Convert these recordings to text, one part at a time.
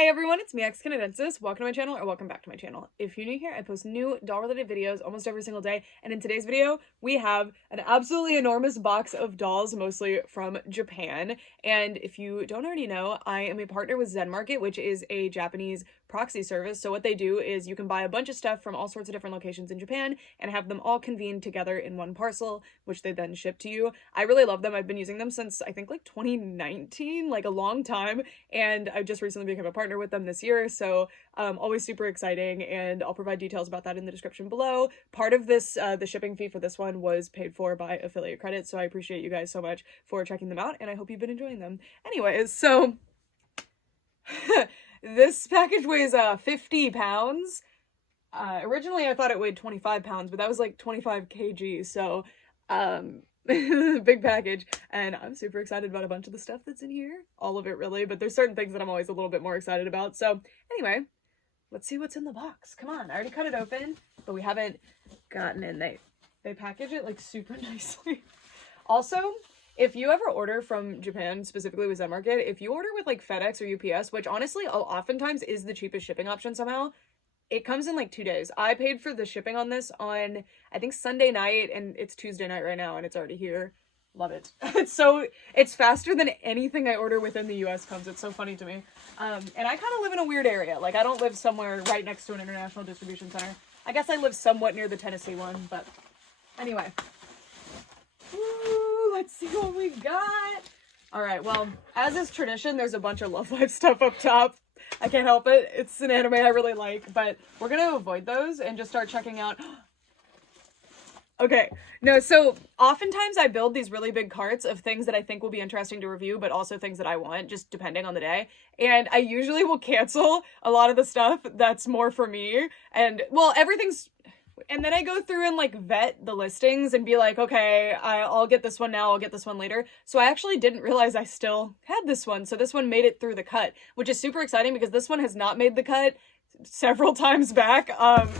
Hey everyone, it's me, Kitty. Welcome to my channel, or welcome back to my channel. If you're new here, I post new doll-related videos almost every single day, and in today's video, we have an absolutely enormous box of dolls, mostly from Japan. And if you don't already know, I am a partner with Zen Market, which is a Japanese proxy service. So what they do is you can buy a bunch of stuff from all sorts of different locations in Japan and have them all convened together in one parcel, which they then ship to you. I really love them. I've been using them since I think like 2019, like a long time, and I just recently became a partner with them this year, so always super exciting, and I'll provide details about that in the description below. Part of this, the shipping fee for this one was paid for by affiliate credits, so I appreciate you guys so much for checking them out, and I hope you've been enjoying them. Anyways, so this package weighs 50 pounds. Originally I thought it weighed 25 pounds, but that was like 25 kg, so big package, and I'm super excited about a bunch of the stuff that's in here. All of it, really, but there's certain things that I'm always a little bit more excited about. So anyway, let's see what's in the box. Come on, I already cut it open, but we haven't gotten in. They package it like super nicely. Also, if you ever order from Japan, specifically with Zen Market, if you order with like FedEx or UPS, which honestly oftentimes is the cheapest shipping option somehow, it comes in like 2 days. I paid for the shipping on this on, I think, Sunday night, and it's Tuesday night right now, and it's already here. Love it. It's faster than anything I order within the US comes. It's so funny to me. And I kind of live in a weird area. Like, I don't live somewhere right next to an international distribution center. I guess I live somewhat near the Tennessee one, but anyway. Ooh, let's see what we got. All right, well, as is tradition, there's a bunch of Love Live stuff up top. I can't help it. It's an anime I really like, but we're gonna avoid those and just start checking out. Okay, no, so oftentimes I build these really big carts of things that I think will be interesting to review, but also things that I want, just depending on the day. And I usually will cancel a lot of the stuff that's more for me. And, well, and then I go through and like vet the listings and be like, okay, I'll get this one now, I'll get this one later. So I actually didn't realize I still had this one. So this one made it through the cut, which is super exciting because this one has not made the cut several times back.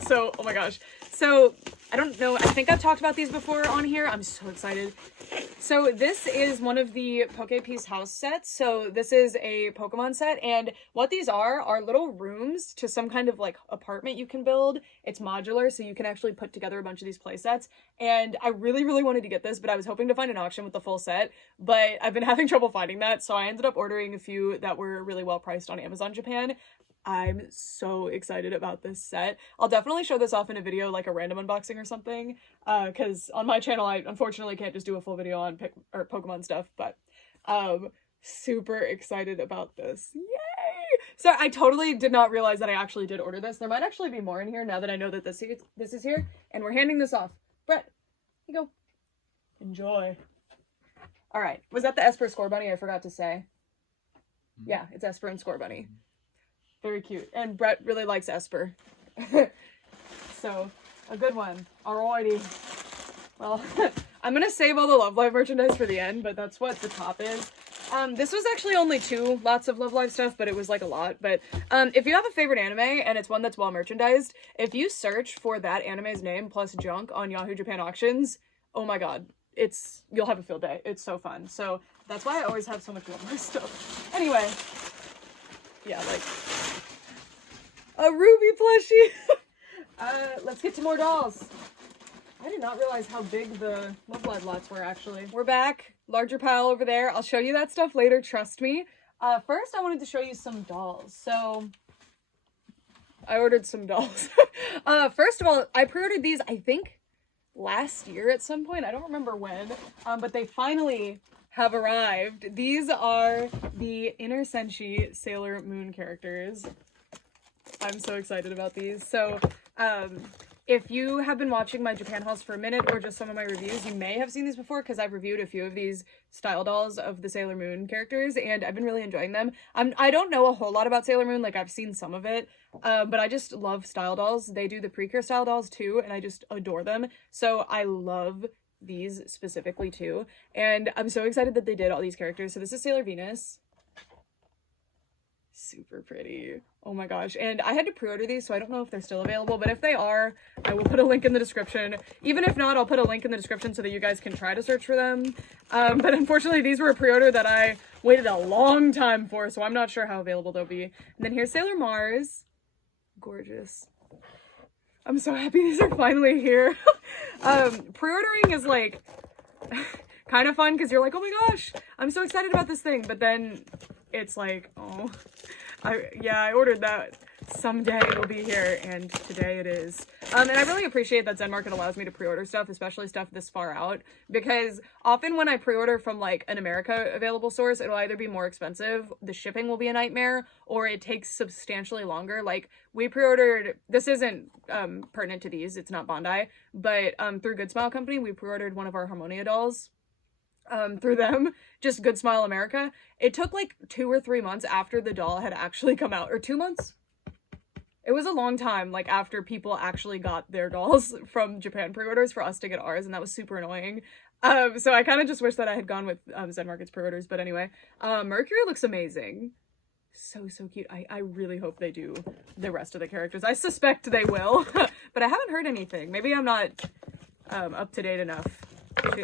So, oh my gosh. So I don't know, I think I've talked about these before on here. I'm so excited. So this is one of the Poke Piece house sets. So this is a Pokemon set, and what these are little rooms to some kind of like apartment you can build. It's modular, so you can actually put together a bunch of these play sets. And I really, really wanted to get this, but I was hoping to find an auction with the full set, but I've been having trouble finding that, so I ended up ordering a few that were really well priced on Amazon Japan. I'm so excited about this set. I'll definitely show this off in a video, like a random unboxing or something, because on my channel I unfortunately can't just do a full video on Pokemon stuff, but super excited about this. Yay! So I totally did not realize that I actually did order this. There might actually be more in here now that I know that this is here, and we're handing this off. Brett, here you go. Enjoy. All right, was that the Esper Score Bunny? I forgot to say. Yeah, it's Esper and Score Bunny. Very cute. And Brett really likes Esper. So, a good one. Alrighty. Well, I'm gonna save all the Love Live merchandise for the end, but that's what the top is. This was actually only 2 lots of Love Live stuff, but it was like a lot. But if you have a favorite anime and it's one that's well merchandised, if you search for that anime's name plus junk on Yahoo Japan Auctions, oh my god, you'll have a field day. It's so fun. So that's why I always have so much Love Live stuff. Anyway, yeah, like a Ruby plushie. Let's get to more dolls. I did not realize how big the Love Live lots were, actually. We're back. Larger pile over there. I'll show you that stuff later, trust me. First, I wanted to show you some dolls. So, I ordered some dolls. First of all, I pre-ordered these, I think, last year at some point. I don't remember when, but they finally have arrived. These are the Inner Senshi Sailor Moon characters. I'm so excited about these. So, if you have been watching my Japan hauls for a minute or just some of my reviews, you may have seen these before because I've reviewed a few of these style dolls of the Sailor Moon characters, and I've been really enjoying them. I don't know a whole lot about Sailor Moon, like I've seen some of it, but I just love style dolls. They do the Precure style dolls too, and I just adore them. So I love these specifically too, and I'm so excited that they did all these characters. So this is Sailor Venus. Super pretty. Oh my gosh. And I had to pre-order these, so I don't know if they're still available, but if they are, I will put a link in the description. Even if not, I'll put a link in the description so that you guys can try to search for them. But unfortunately, these were a pre-order that I waited a long time for, so I'm not sure how available they'll be. And then here's Sailor Mars. Gorgeous. I'm so happy these are finally here. Pre-ordering is like kind of fun because you're like, oh my gosh, I'm so excited about this thing. But then it's like, oh, I ordered that. Someday it'll be here, and today it is. And I really appreciate that Zen Market allows me to pre-order stuff, especially stuff this far out, because often when I pre-order from like an America available source, it'll either be more expensive, the shipping will be a nightmare, or it takes substantially longer. Like we pre-ordered, this isn't pertinent to these, it's not Bondi, but through Good Smile Company, we pre-ordered one of our Harmonia dolls. Through them, just Good Smile America. It took like 2 or 3 months after the doll had actually come out, or 2 months. It was a long time, like, after people actually got their dolls from Japan pre-orders for us to get ours, and that was super annoying. So I kind of just wish that I had gone with Zen Market's pre-orders, but anyway. Mercury looks amazing. So cute. I really hope they do the rest of the characters. I suspect they will, but I haven't heard anything. Maybe I'm not up to date enough.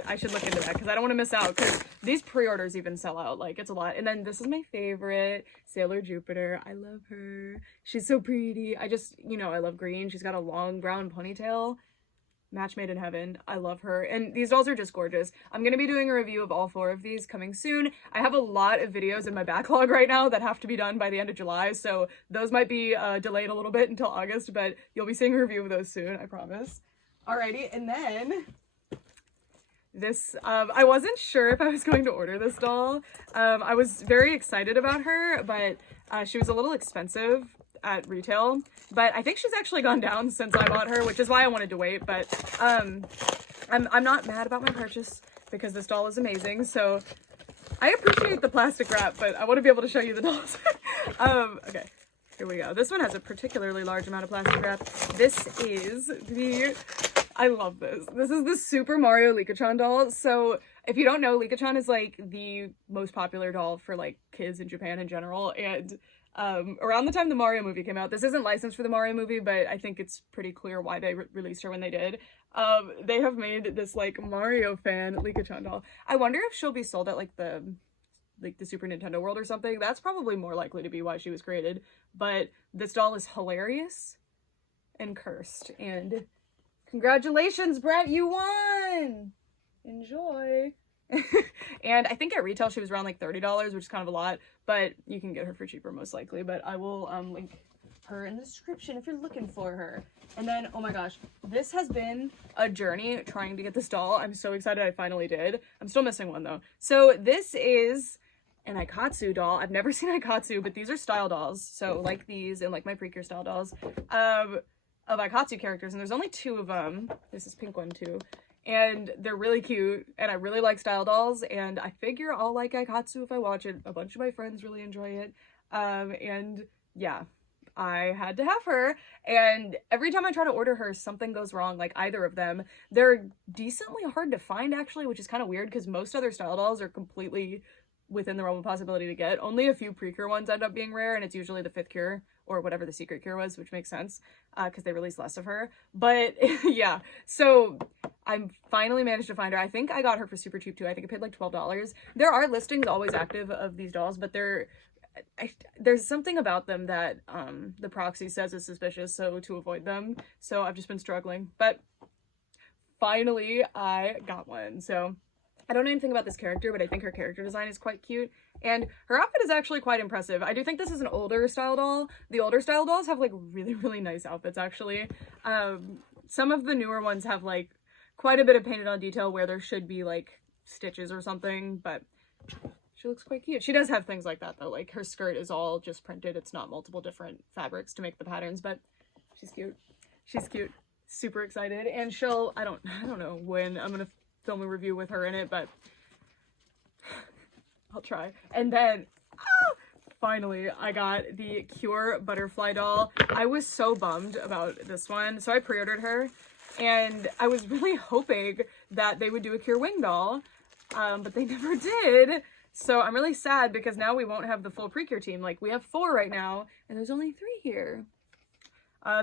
I should look into that because I don't want to miss out, because these pre-orders even sell out. Like, it's a lot. And then this is my favorite, Sailor Jupiter. I love her. She's so pretty. I just, you know, I love green. She's got a long brown ponytail. Match made in heaven. I love her. And these dolls are just gorgeous. I'm going to be doing a review of all 4 of these coming soon. I have a lot of videos in my backlog right now that have to be done by the end of July, so those might be delayed a little bit until August, but you'll be seeing a review of those soon, I promise. Alrighty, and then this, I wasn't sure if I was going to order this doll. I was very excited about her, but she was a little expensive at retail, but I think she's actually gone down since I bought her, which is why I wanted to wait. But I'm not mad about my purchase because this doll is amazing. So I appreciate the plastic wrap, but I want to be able to show you the dolls. Okay, here we go. This one has a particularly large amount of plastic wrap. This is the, I love this. This is the Super Mario Lika-Chan doll. So if you don't know, Licca-Chan is like the most popular doll for like kids in Japan in general. And around the time the Mario movie came out, this isn't licensed for the Mario movie, but I think it's pretty clear why they released her when they did. They have made this like Mario fan Licca-Chan doll. I wonder if she'll be sold at like the Super Nintendo World or something. That's probably more likely to be why she was created. But this doll is hilarious and cursed. And congratulations, Brett, you won! Enjoy. And I think at retail she was around like $30, which is kind of a lot, but you can get her for cheaper most likely. But I will link her in the description if you're looking for her. And then, oh my gosh, this has been a journey trying to get this doll. I'm so excited I finally did. I'm still missing one though. So this is an Aikatsu doll. I've never seen Aikatsu, but these are style dolls. So like these and like my Precure style dolls of Aikatsu characters, and there's only 2 of them. This is pink one too. And they're really cute, and I really like style dolls, and I figure I'll like Aikatsu if I watch it. A bunch of my friends really enjoy it. And yeah, I had to have her, and every time I try to order her, something goes wrong, like either of them. They're decently hard to find, actually, which is kind of weird, because most other style dolls are completely within the realm of possibility to get. Only a few Precure ones end up being rare, and it's usually the 5th cure, or whatever the secret cure was, which makes sense, because they released less of her. But yeah, so I finally managed to find her. I think I got her for super cheap too. I think I paid like $12. There are listings always active of these dolls, but there's something about them that the proxy says is suspicious, so to avoid them. So I've just been struggling, but finally I got one. So I don't know anything about this character, but I think her character design is quite cute, and her outfit is actually quite impressive. I do think this is an older style doll. The older style dolls have like really nice outfits, actually. Some of the newer ones have like quite a bit of painted on detail where there should be like stitches or something, but she looks quite cute. She does have things like that though, like her skirt is all just printed. It's not multiple different fabrics to make the patterns, but she's cute. She's cute. Super excited. And she'll, I don't know when I'm gonna film a review with her in it, but I'll try. And then finally I got the Cure butterfly doll. I was so bummed about this one, so I pre-ordered her, and I was really hoping that they would do a Cure wing doll, but they never did. So I'm really sad because now we won't have the full Precure team. Like, we have 4 right now, and there's only 3 here.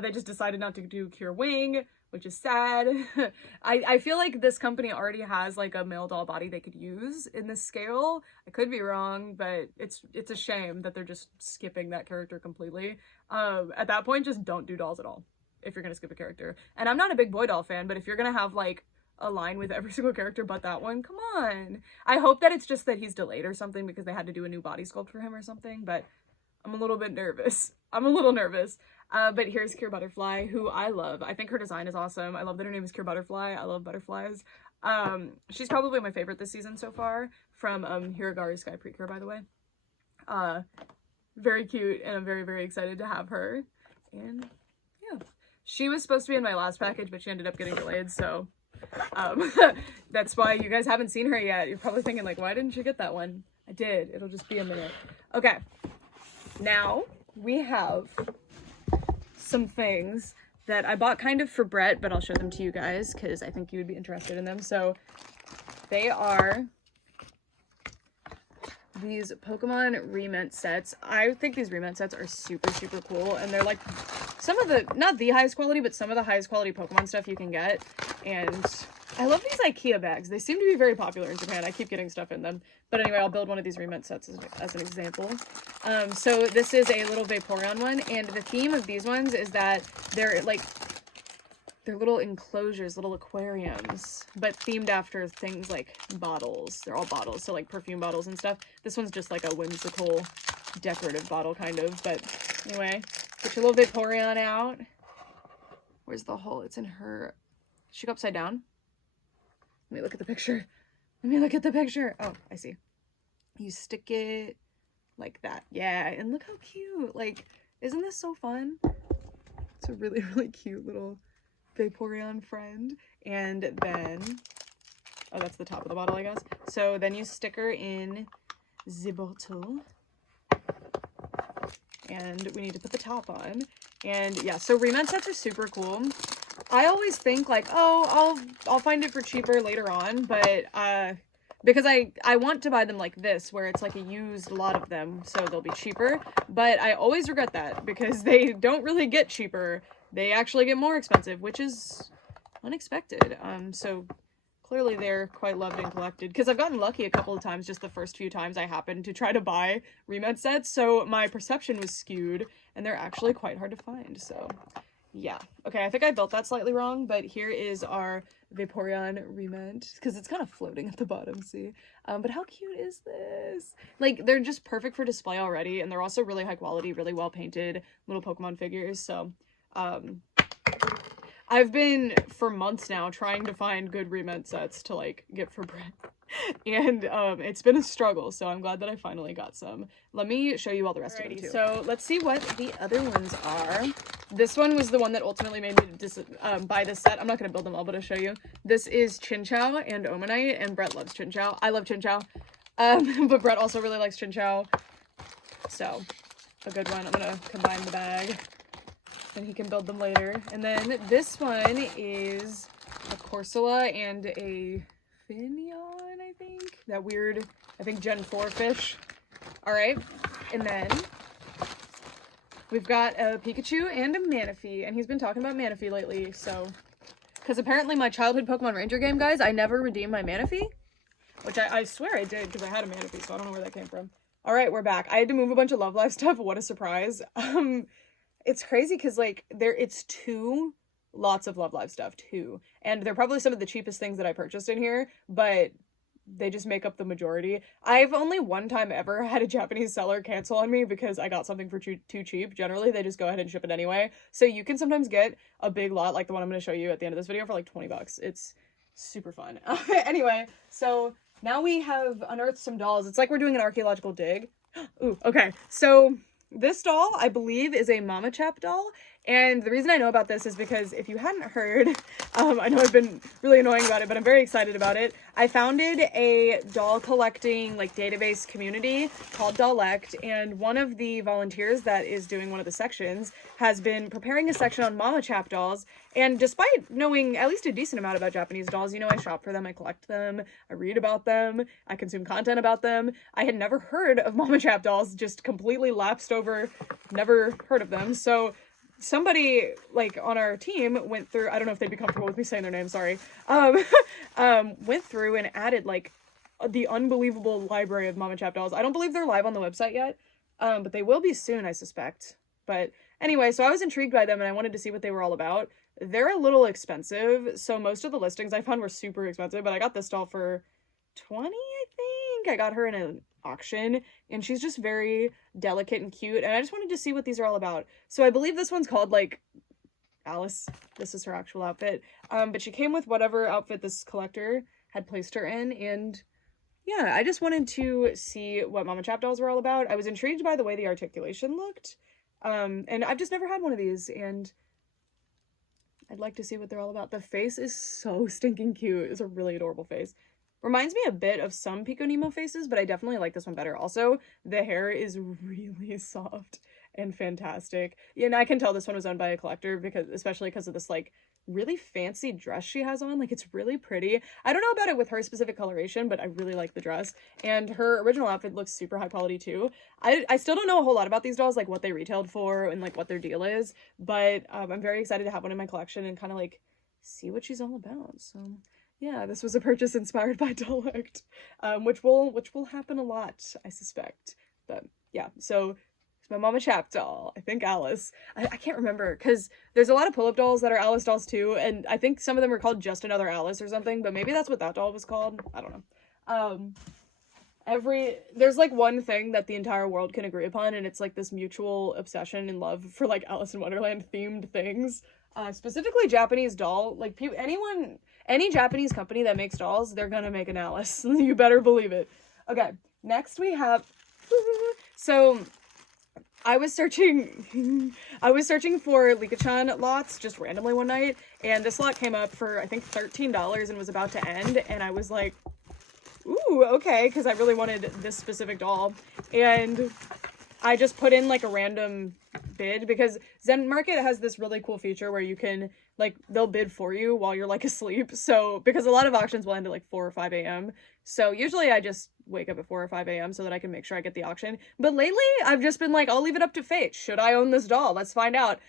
They just decided not to do Cure wing, which is sad. I feel like this company already has like a male doll body they could use in this scale. I could be wrong, but it's a shame that they're just skipping that character completely. At that point, just don't do dolls at all if you're gonna skip a character. And I'm not a big boy doll fan, but if you're gonna have like a line with every single character but that one, come on. I hope that it's just that he's delayed or something because they had to do a new body sculpt for him or something, but I'm a little bit nervous. I'm a little nervous. But here's Cure Butterfly, who I love. I think her design is awesome. I love that her name is Cure Butterfly. I love butterflies. She's probably my favorite this season so far from Hiragaru Sky Precure, by the way. Very cute, and I'm very, very excited to have her. And yeah, she was supposed to be in my last package, but she ended up getting delayed, so that's why you guys haven't seen her yet. You're probably thinking like, why didn't you get that one? I did. It'll just be a minute. Okay, now we have some things that I bought kind of for Brett, but I'll show them to you guys because I think you would be interested in them. So they are these Pokemon Re-ment sets. I think these Re-ment sets are super, super cool, and they're like some of the, not the highest quality, but some of the highest quality Pokemon stuff you can get. And I love these IKEA bags. They seem to be very popular in Japan. I keep getting stuff in them. But anyway, I'll build one of these Re-ment sets as an example. So this is a little Vaporeon one, and the theme of these ones is that they're like, they're little enclosures, little aquariums, but themed after things like bottles. They're all bottles, so like perfume bottles and stuff. This one's just like a whimsical decorative bottle kind of, but anyway, get your little Vaporeon out. Where's the hole? It's in her, she go upside down? Let me look at the picture. Let me look at the picture. Oh, I see. You stick it like that. Yeah, and look how cute. Like, isn't this so fun? It's a really, really cute little Vaporeon friend. And then, oh, that's the top of the bottle, I guess. So then you stick her in the bottle. And we need to put the top on. And yeah, so Re-ment sets are super cool. I always think like, oh, I'll find it for cheaper later on, but because I want to buy them like this, where it's like a used lot of them, so they'll be cheaper. But I always regret that because they don't really get cheaper. They actually get more expensive, which is unexpected. So clearly they're quite loved and collected, because I've gotten lucky a couple of times just the first few times I happened to try to buy Re-ment sets, so my perception was skewed, and they're actually quite hard to find, so yeah. Okay, I think I built that slightly wrong, but here is our Vaporeon Re-ment, because it's kind of floating at the bottom, see? But how cute is this? Like, they're just perfect for display already, and they're also really high quality, really well painted little Pokemon figures, so I've been for months now trying to find good Re-ment sets to like get for Brett, and it's been a struggle, so I'm glad that I finally got some. Let me show you all the rest of them too. So let's see what the other ones are. This one was the one that ultimately made me buy this set. I'm not going to build them all, but I'll show you. This is Chinchou and Omanite, and Brett loves Chinchou. I love Chinchou, but Brett also really likes Chinchou, so a good one. I'm going to combine the bag, and he can build them later. And then this one is a Corsola and a Finneon, I think. That weird, I think Gen 4 fish. Alright, and then we've got a Pikachu and a Manaphy, and he's been talking about Manaphy lately, so... Because apparently my childhood Pokemon Ranger game, guys, I never redeemed my Manaphy. Which I swear I did, because I had a Manaphy, so I don't know where that came from. Alright, we're back. I had to move a bunch of Love Live stuff. What a surprise. It's crazy, because, like, it's two lots of Love Live stuff, too. And they're probably some of the cheapest things that I purchased in here, but they just make up the majority. I've only one time ever had a Japanese seller cancel on me because I got something for too cheap. Generally, they just go ahead and ship it anyway. So you can sometimes get a big lot, like the one I'm going to show you at the end of this video, for like 20 bucks. It's super fun. Anyway, so now we have unearthed some dolls. It's like we're doing an archaeological dig. Ooh, okay. So this doll, I believe, is a Mama Chap doll. And the reason I know about this is because if you hadn't heard, I know I've been really annoying about it, but I'm very excited about it. I founded a doll collecting like database community called Dollect, and one of the volunteers that is doing one of the sections has been preparing a section on Mama Chap dolls. And despite knowing at least a decent amount about Japanese dolls, you know, I shop for them, I collect them, I read about them, I consume content about them. I had never heard of Mama Chap dolls, just completely lapsed over, never heard of them. So somebody like on our team went through, I don't know if they'd be comfortable with me saying their name, sorry, went through and added like the unbelievable library of Mama Chap dolls. I don't believe they're live on the website yet, but they will be soon, I suspect. But anyway, so I was intrigued by them and I wanted to see what they were all about. They're a little expensive, so most of the listings I found were super expensive, but I got this doll for 20, I think. I got her in an auction, and she's just very delicate and cute, and I just wanted to see what these are all about. So I believe this one's called, like, Alice. This is her actual outfit. But she came with whatever outfit this collector had placed her in, and yeah, I just wanted to see what Mama Chap dolls were all about. I was intrigued by the way the articulation looked, and I've just never had one of these, and I'd like to see what they're all about. The face is so stinking cute. It's a really adorable face. Reminds me a bit of some Pico Nemo faces, but I definitely like this one better. Also, the hair is really soft and fantastic. Yeah, and I can tell this one was owned by a collector, because especially because of this like really fancy dress she has on. Like, it's really pretty. I don't know about it with her specific coloration, but I really like the dress. And her original outfit looks super high quality too. I still don't know a whole lot about these dolls, like what they retailed for and like what their deal is, but I'm very excited to have one in my collection and kind of like see what she's all about. So yeah, this was a purchase inspired by Dollect, which will happen a lot, I suspect. But yeah, so it's my Mama Chap doll. I think Alice. I can't remember, because there's a lot of pull-up dolls that are Alice dolls too, and I think some of them are called Just Another Alice or something, but maybe that's what that doll was called. I don't know. There's like one thing that the entire world can agree upon, and it's like this mutual obsession and love for like Alice in Wonderland themed things. Specifically Japanese doll. Like, any Japanese company that makes dolls, they're gonna make an Alice. You better believe it. Okay, next we have, so I was searching for Licca-Chan lots just randomly one night, and this lot came up for I think $13 and was about to end, and I was like, ooh, okay, because I really wanted this specific doll, and I just put in like a random bid, because Zen Market has this really cool feature where you can, like, they'll bid for you while you're like asleep. So because a lot of auctions will end at like 4 or 5 a.m. So usually I just wake up at 4 or 5 a.m. so that I can make sure I get the auction. But lately I've just been like, I'll leave it up to fate. Should I own this doll? Let's find out.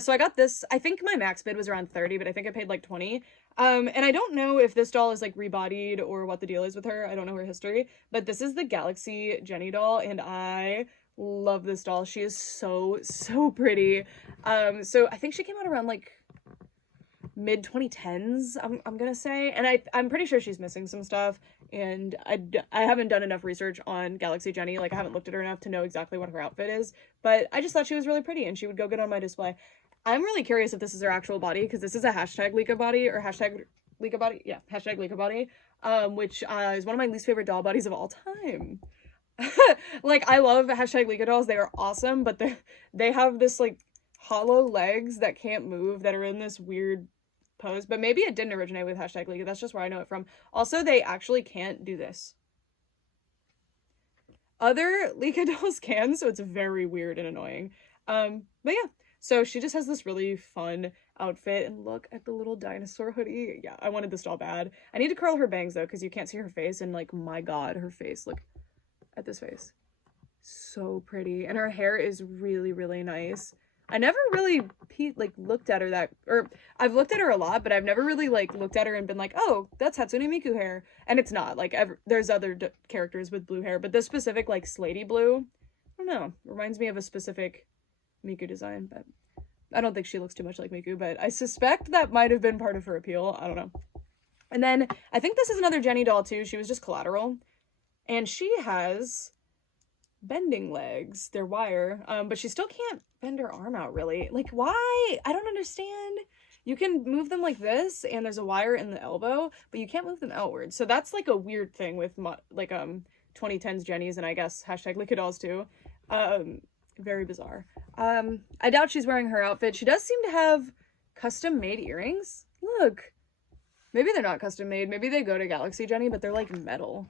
So I got this. I think my max bid was around 30, but I think I paid like 20. And I don't know if this doll is like rebodied or what the deal is with her. I don't know her history, but this is the Galaxy Jenny doll, and I love this doll. She is so pretty. So I think she came out around like mid 2010s, I'm gonna say, and I'm pretty sure she's missing some stuff, and I haven't done enough research on Galaxy Jenny. Like, I haven't looked at her enough to know exactly what her outfit is, but I just thought she was really pretty and she would go good on my display. I'm really curious if this is her actual body, because this is a hashtag Lika body, or hashtag Lika body, yeah, hashtag Lika body, which is one of my least favorite doll bodies of all time. Like, I love hashtag Lika dolls. They are awesome, but they have this like hollow legs that can't move, that are in this weird pose. But maybe it didn't originate with hashtag Lika. That's just where I know it from. Also, they actually can't do this. Other Lika dolls can, so it's very weird and annoying. But yeah, so she just has this really fun outfit, and look at the little dinosaur hoodie. Yeah, I wanted this doll bad. I need to curl her bangs though, because you can't see her face, and like, my god, her face, look at this face. So pretty. And her hair is really nice. I never really looked at her or I've looked at her a lot, but I've never really like looked at her and been like, oh, that's Hatsune Miku hair. And it's not like there's other characters with blue hair, but this specific like slatey blue, I don't know, reminds me of a specific Miku design, but I don't think she looks too much like Miku, but I suspect that might have been part of her appeal. I don't know. And then I think this is another Jenny doll too. She was just collateral, and she has bending legs. They're wire, but she still can't bend her arm out really. Like, why? I don't understand. You can move them like this, and there's a wire in the elbow, but you can't move them outward. So that's like a weird thing with 2010s Jennies, and I guess hashtag Lika dolls too. Very bizarre. I doubt she's wearing her outfit. She does seem to have custom made earrings. Look, maybe they're not custom made. Maybe they go to Galaxy Jenny, but they're like metal.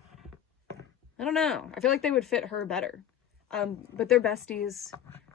I don't know. I feel like they would fit her better. But they're besties.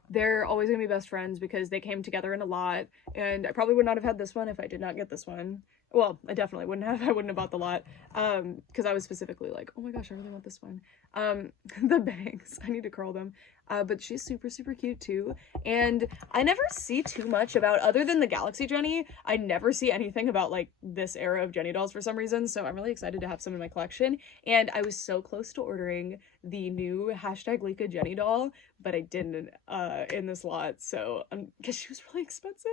They're always gonna be best friends because they came together in a lot, and I probably would not have had this one if I did not get this one. Well, I definitely wouldn't have. I wouldn't have bought the lot, because I was specifically like, oh my gosh, I really want this one. The bangs, I need to curl them. But she's super, super cute too. And I never see too much about, other than the Galaxy Jenny, I never see anything about like this era of Jenny dolls for some reason. So I'm really excited to have some in my collection. And I was so close to ordering the new hashtag Licca Jenny doll, but I didn't in this lot. So because she was really expensive.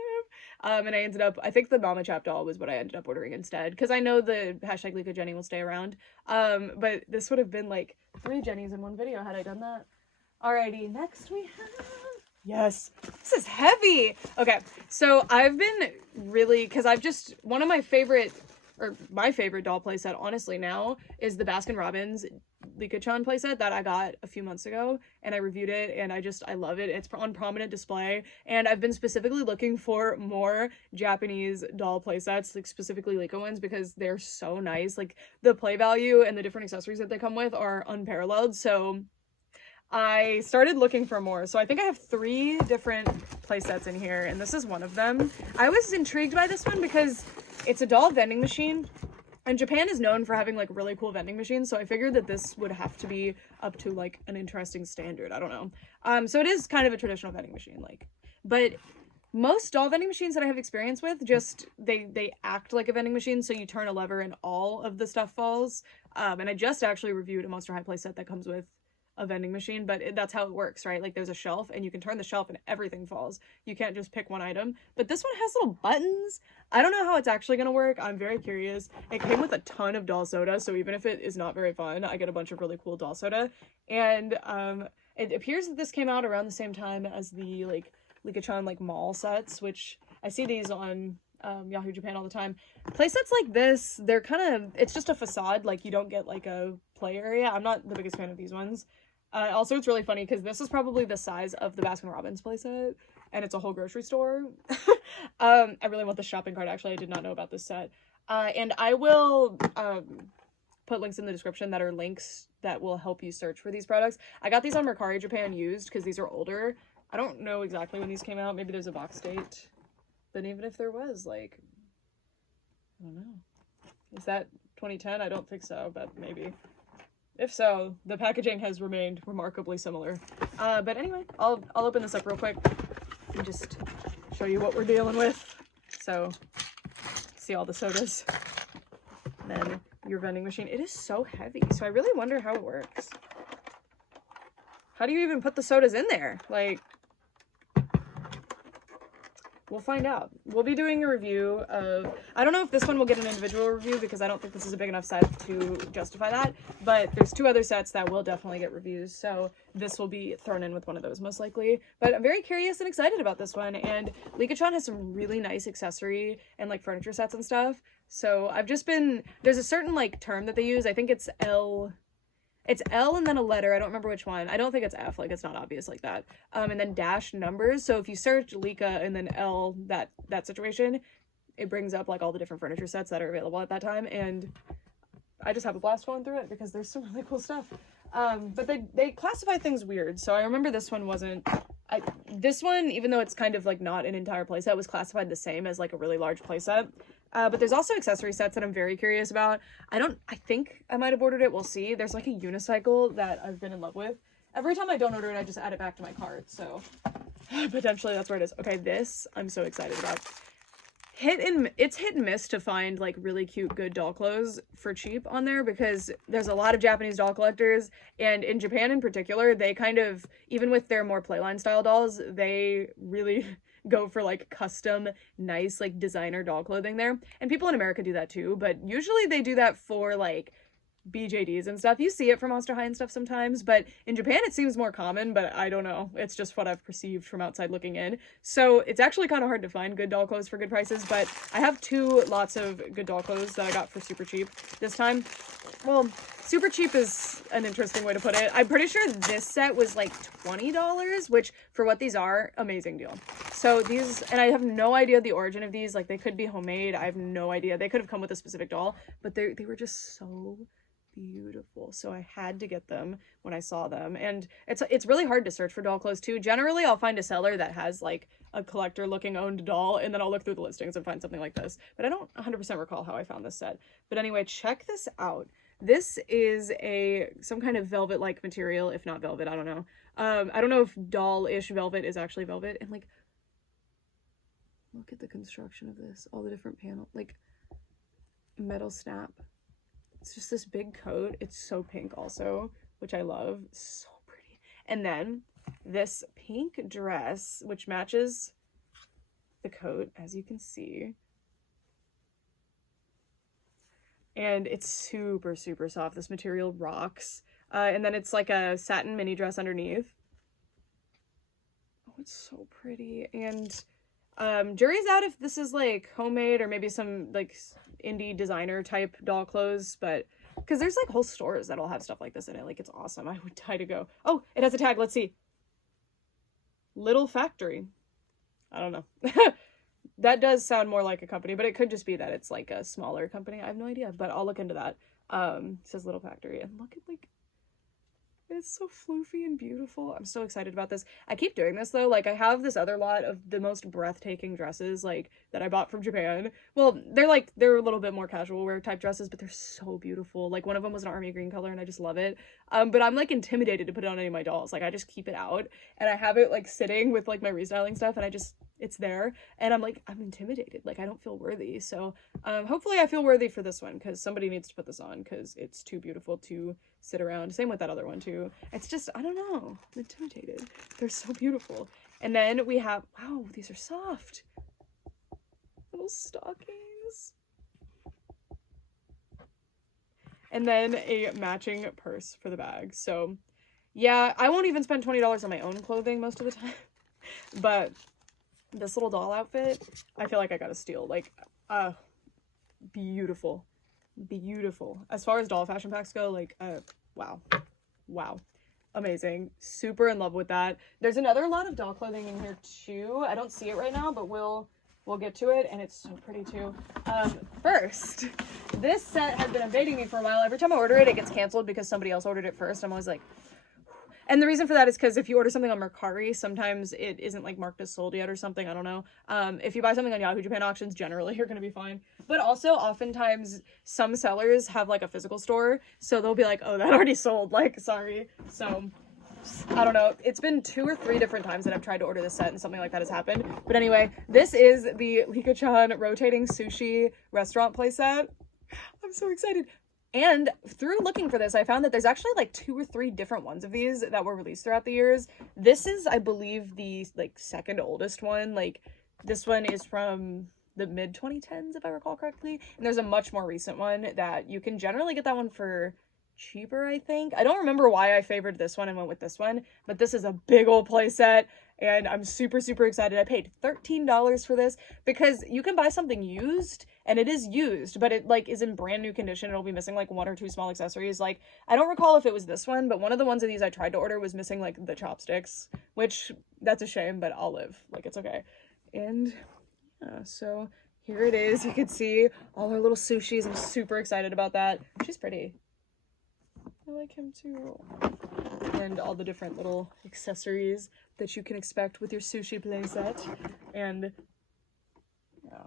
And I ended up, I think the Mama Chap doll was what I ended up ordering instead, because I know the hashtag Licca Jenny will stay around. But this would have been like 3 Jennies in one video had I done that. Alrighty, next we have, yes, this is heavy. Okay, so I've been really, because I've just, one of my favorite, or my favorite doll playset, honestly, now, is the Baskin-Robbins Licca-Chan playset that I got a few months ago, and I reviewed it, and I love it. It's on prominent display, and I've been specifically looking for more Japanese doll playsets, like specifically Licca ones, because they're so nice. Like, the play value and the different accessories that they come with are unparalleled, so I started looking for more. So I think I have 3 different playsets in here, and this is one of them. I was intrigued by this one because it's a doll vending machine, and Japan is known for having like really cool vending machines, so I figured that this would have to be up to like an interesting standard. I don't know. So it is kind of a traditional vending machine, like, but most doll vending machines that I have experience with, just they act like a vending machine, so you turn a lever and all of the stuff falls. And I just actually reviewed a Monster High playset that comes with a vending machine, but that's how it works, right? Like, there's a shelf and you can turn the shelf and everything falls. You can't just pick one item. But this one has little buttons. I don't know how it's actually gonna work. I'm very curious. It came with a ton of doll soda, so even if it is not very fun, I get a bunch of really cool doll soda. And it appears that this came out around the same time as the like Licca-Chan like mall sets, which I see these on Yahoo Japan all the time. Playsets like this, they're kind of, it's just a facade, like you don't get like a play area. I'm not the biggest fan of these ones. Also, it's really funny because this is probably the size of the Baskin-Robbins playset, and it's a whole grocery store. I really want the shopping cart, actually. I did not know about this set. And I will put links in the description that are links that will help you search for these products. I got these on Mercari Japan used because these are older. I don't know exactly when these came out. Maybe there's a box date. But even if there was, like, I don't know. Is that 2010? I don't think so, but maybe. If so, the packaging has remained remarkably similar. But anyway, I'll open this up real quick and just show you what we're dealing with. So, see all the sodas. And then your vending machine. It is so heavy, so I really wonder how it works. How do you even put the sodas in there? Like, we'll find out. We'll be doing a review of, I don't know if this one will get an individual review because I don't think this is a big enough set to justify that, but there's 2 other sets that will definitely get reviews, so this will be thrown in with one of those most likely. But I'm very curious and excited about this one, and Licca-Chan has some really nice accessory and like furniture sets and stuff, so I've just been, there's a certain like term that they use, I think it's L and then a letter, I don't remember which one. I don't think it's F, like it's not obvious like that. And then dash numbers, so if you search Licca and then L, that situation, it brings up like all the different furniture sets that are available at that time, and I just have a blast going through it because there's some really cool stuff. But they classify things weird, so I remember this one wasn't, this one, even though it's kind of like not an entire playset, was classified the same as like a really large playset. But there's also accessory sets that I'm very curious about. I think I might have ordered it, we'll see. There's like a unicycle that I've been in love with. Every time I don't order it, I just add it back to my cart, so potentially that's where it is. Okay, this I'm so excited about. It's hit and miss to find like really cute good doll clothes for cheap on there, because there's a lot of Japanese doll collectors, and in Japan in particular, they kind of, even with their more playline style dolls, they really go for like custom nice like designer doll clothing there, and people in America do that too, but usually they do that for like BJDs and stuff. You see it for Monster High and stuff sometimes, but in Japan it seems more common, but I don't know, it's just what I've perceived from outside looking in. So it's actually kind of hard to find good doll clothes for good prices, but I have 2 lots of good doll clothes that I got for super cheap this time. Well, super cheap is an interesting way to put it. I'm pretty sure this set was like $20, which for what these are, amazing deal. So these, and I have no idea the origin of these, like they could be homemade, I have no idea. They could have come with a specific doll, but they were just so beautiful, so I had to get them when I saw them. And it's really hard to search for doll clothes too. Generally I'll find a seller that has like a collector looking owned doll, and then I'll look through the listings and find something like this, but I don't 100% recall how I found this set. But anyway, check this out. This is some kind of velvet like material, if not velvet, I don't know, I don't know if doll-ish velvet is actually velvet. And like, look at the construction of this. All the different panels. Like, metal snap. It's just this big coat. It's so pink also, which I love. So pretty. And then this pink dress, which matches the coat, as you can see. And it's super, super soft. This material rocks. And then it's like a satin mini dress underneath. Oh, it's so pretty. And jury's out if this is like homemade or maybe some like indie designer type doll clothes, but because there's like whole stores that'll have stuff like this in it. Like, it's awesome. I would die to go. Oh, it has a tag. Let's see. Little Factory. I don't know. That does sound more like a company, but it could just be that it's like a smaller company. I have no idea, but I'll look into that. It says Little Factory, and look at like, it's so floofy and beautiful. I'm so excited about this. I keep doing this though. Like, I have this other lot of the most breathtaking dresses like that I bought from Japan. Well, they're a little bit more casual wear type dresses, but they're so beautiful. Like, one of them was an army green color and I just love it. But I'm like intimidated to put it on any of my dolls. Like, I just keep it out and I have it like sitting with like my restyling stuff, and it's there, and I'm intimidated. Like, I don't feel worthy. So hopefully I feel worthy for this one, because somebody needs to put this on because it's too beautiful to sit around. Same with that other one too. It's just, I don't know, I'm intimidated. They're so beautiful. And then we have, wow, these are soft little stockings, and then a matching purse for the bag. So yeah, I won't even spend $20 on my own clothing most of the time, but this little doll outfit, I feel like I gotta steal. Like, beautiful. Beautiful. As far as doll fashion packs go, like, wow, amazing. Super in love with that. There's another lot of doll clothing in here too. I don't see it right now, but we'll get to it, and it's so pretty too. First, this set has been evading me for a while. Every time I order it, it gets canceled because somebody else ordered it first. I'm always like, and the reason for that is because if you order something on Mercari, sometimes it isn't like marked as sold yet or something. I don't know. If you buy something on Yahoo Japan Auctions, generally you're going to be fine. But also, oftentimes, some sellers have like a physical store, so they'll be like, oh, that already sold. Like, sorry. So, I don't know. It's been 2 or 3 different times that I've tried to order this set and something like that has happened. But anyway, this is the Licca-Chan rotating sushi restaurant playset. I'm so excited. And through looking for this, I found that there's actually like 2 or 3 different ones of these that were released throughout the years. This is, I believe, the like second oldest one. Like, this one is from the mid 2010s, if I recall correctly. And there's a much more recent one that you can generally get that one for cheaper, I think. I don't remember why I favored this one and went with this one, but this is a big old playset, and I'm super, super excited. I paid $13 for this because you can buy something used, and it is used, but it like is in brand new condition. It'll be missing like 1 or 2 small accessories. Like, I don't recall if it was this one, but one of the ones of these I tried to order was missing like the chopsticks, which that's a shame, but I'll live. Like, it's okay. And yeah, so here it is. You can see all our little sushis. I'm super excited about that. She's pretty. I like him too. And all the different little accessories that you can expect with your sushi playset. And yeah,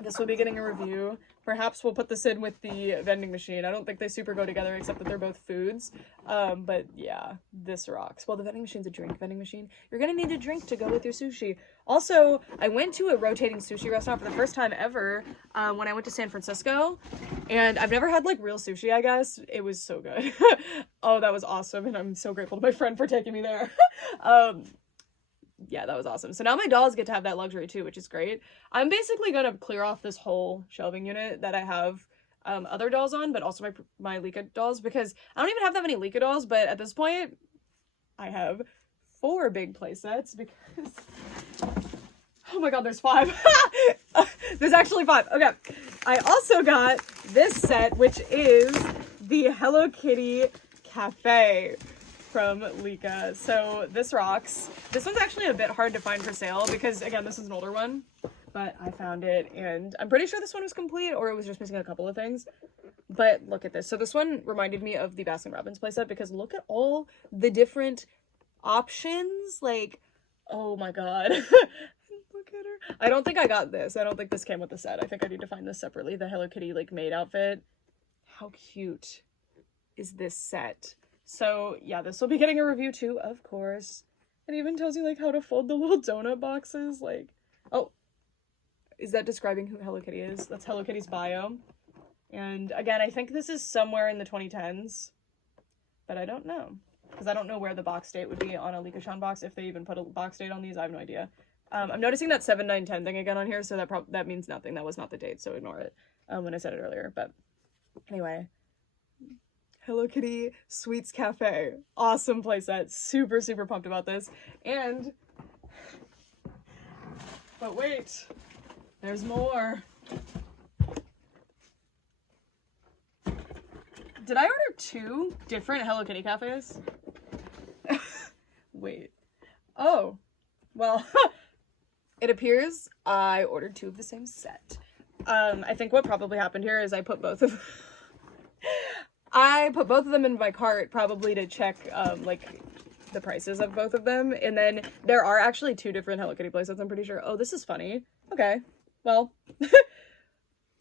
this will be getting a review. Perhaps we'll put this in with the vending machine. I don't think they super go together, except that they're both foods. But yeah, this rocks. Well, the vending machine's a drink vending machine. You're gonna need a drink to go with your sushi. Also, I went to a rotating sushi restaurant for the first time ever when I went to San Francisco. And I've never had like real sushi, I guess. It was so good. Oh, that was awesome. And I'm so grateful to my friend for taking me there. Yeah, that was awesome. So now my dolls get to have that luxury too, which is great. I'm basically gonna clear off this whole shelving unit that I have other dolls on, but also my Lika dolls, because I don't even have that many Lika dolls, but at this point I have 4 big play sets because oh my god, there's 5. There's actually 5. Okay. I also got this set, which is the Hello Kitty Cafe from Lika. So this rocks. This one's actually a bit hard to find for sale because, again, this is an older one, but I found it, and I'm pretty sure this one was complete, or it was just missing a couple of things. But look at this. So this one reminded me of the Baskin Robbins playset because look at all the different options. Like, oh my god. Look at her. I don't think I got this. I don't think this came with the set. I think I need to find this separately. The Hello Kitty like maid outfit. How cute is this set? So yeah, this will be getting a review too, of course. It even tells you like how to fold the little donut boxes. Like, oh, is that describing who Hello Kitty is? That's Hello Kitty's bio. And again, I think this is somewhere in the 2010s, but I don't know. Because I don't know where the box date would be on a Licca-Chan box. If they even put a box date on these, I have no idea. I'm noticing that 7/9/10 thing again on here, so that means nothing. That was not the date, so ignore it when I said it earlier. But anyway, Hello Kitty Sweets Cafe. Awesome playset. Super, super pumped about this. And, but wait, there's more. Did I order 2 different Hello Kitty cafes? Wait. Oh, well, it appears I ordered 2 of the same set. I think what probably happened here is I put both of them in my cart, probably to check, like, the prices of both of them. And then there are actually 2 different Hello Kitty playsets, I'm pretty sure. Oh, this is funny. Okay, well,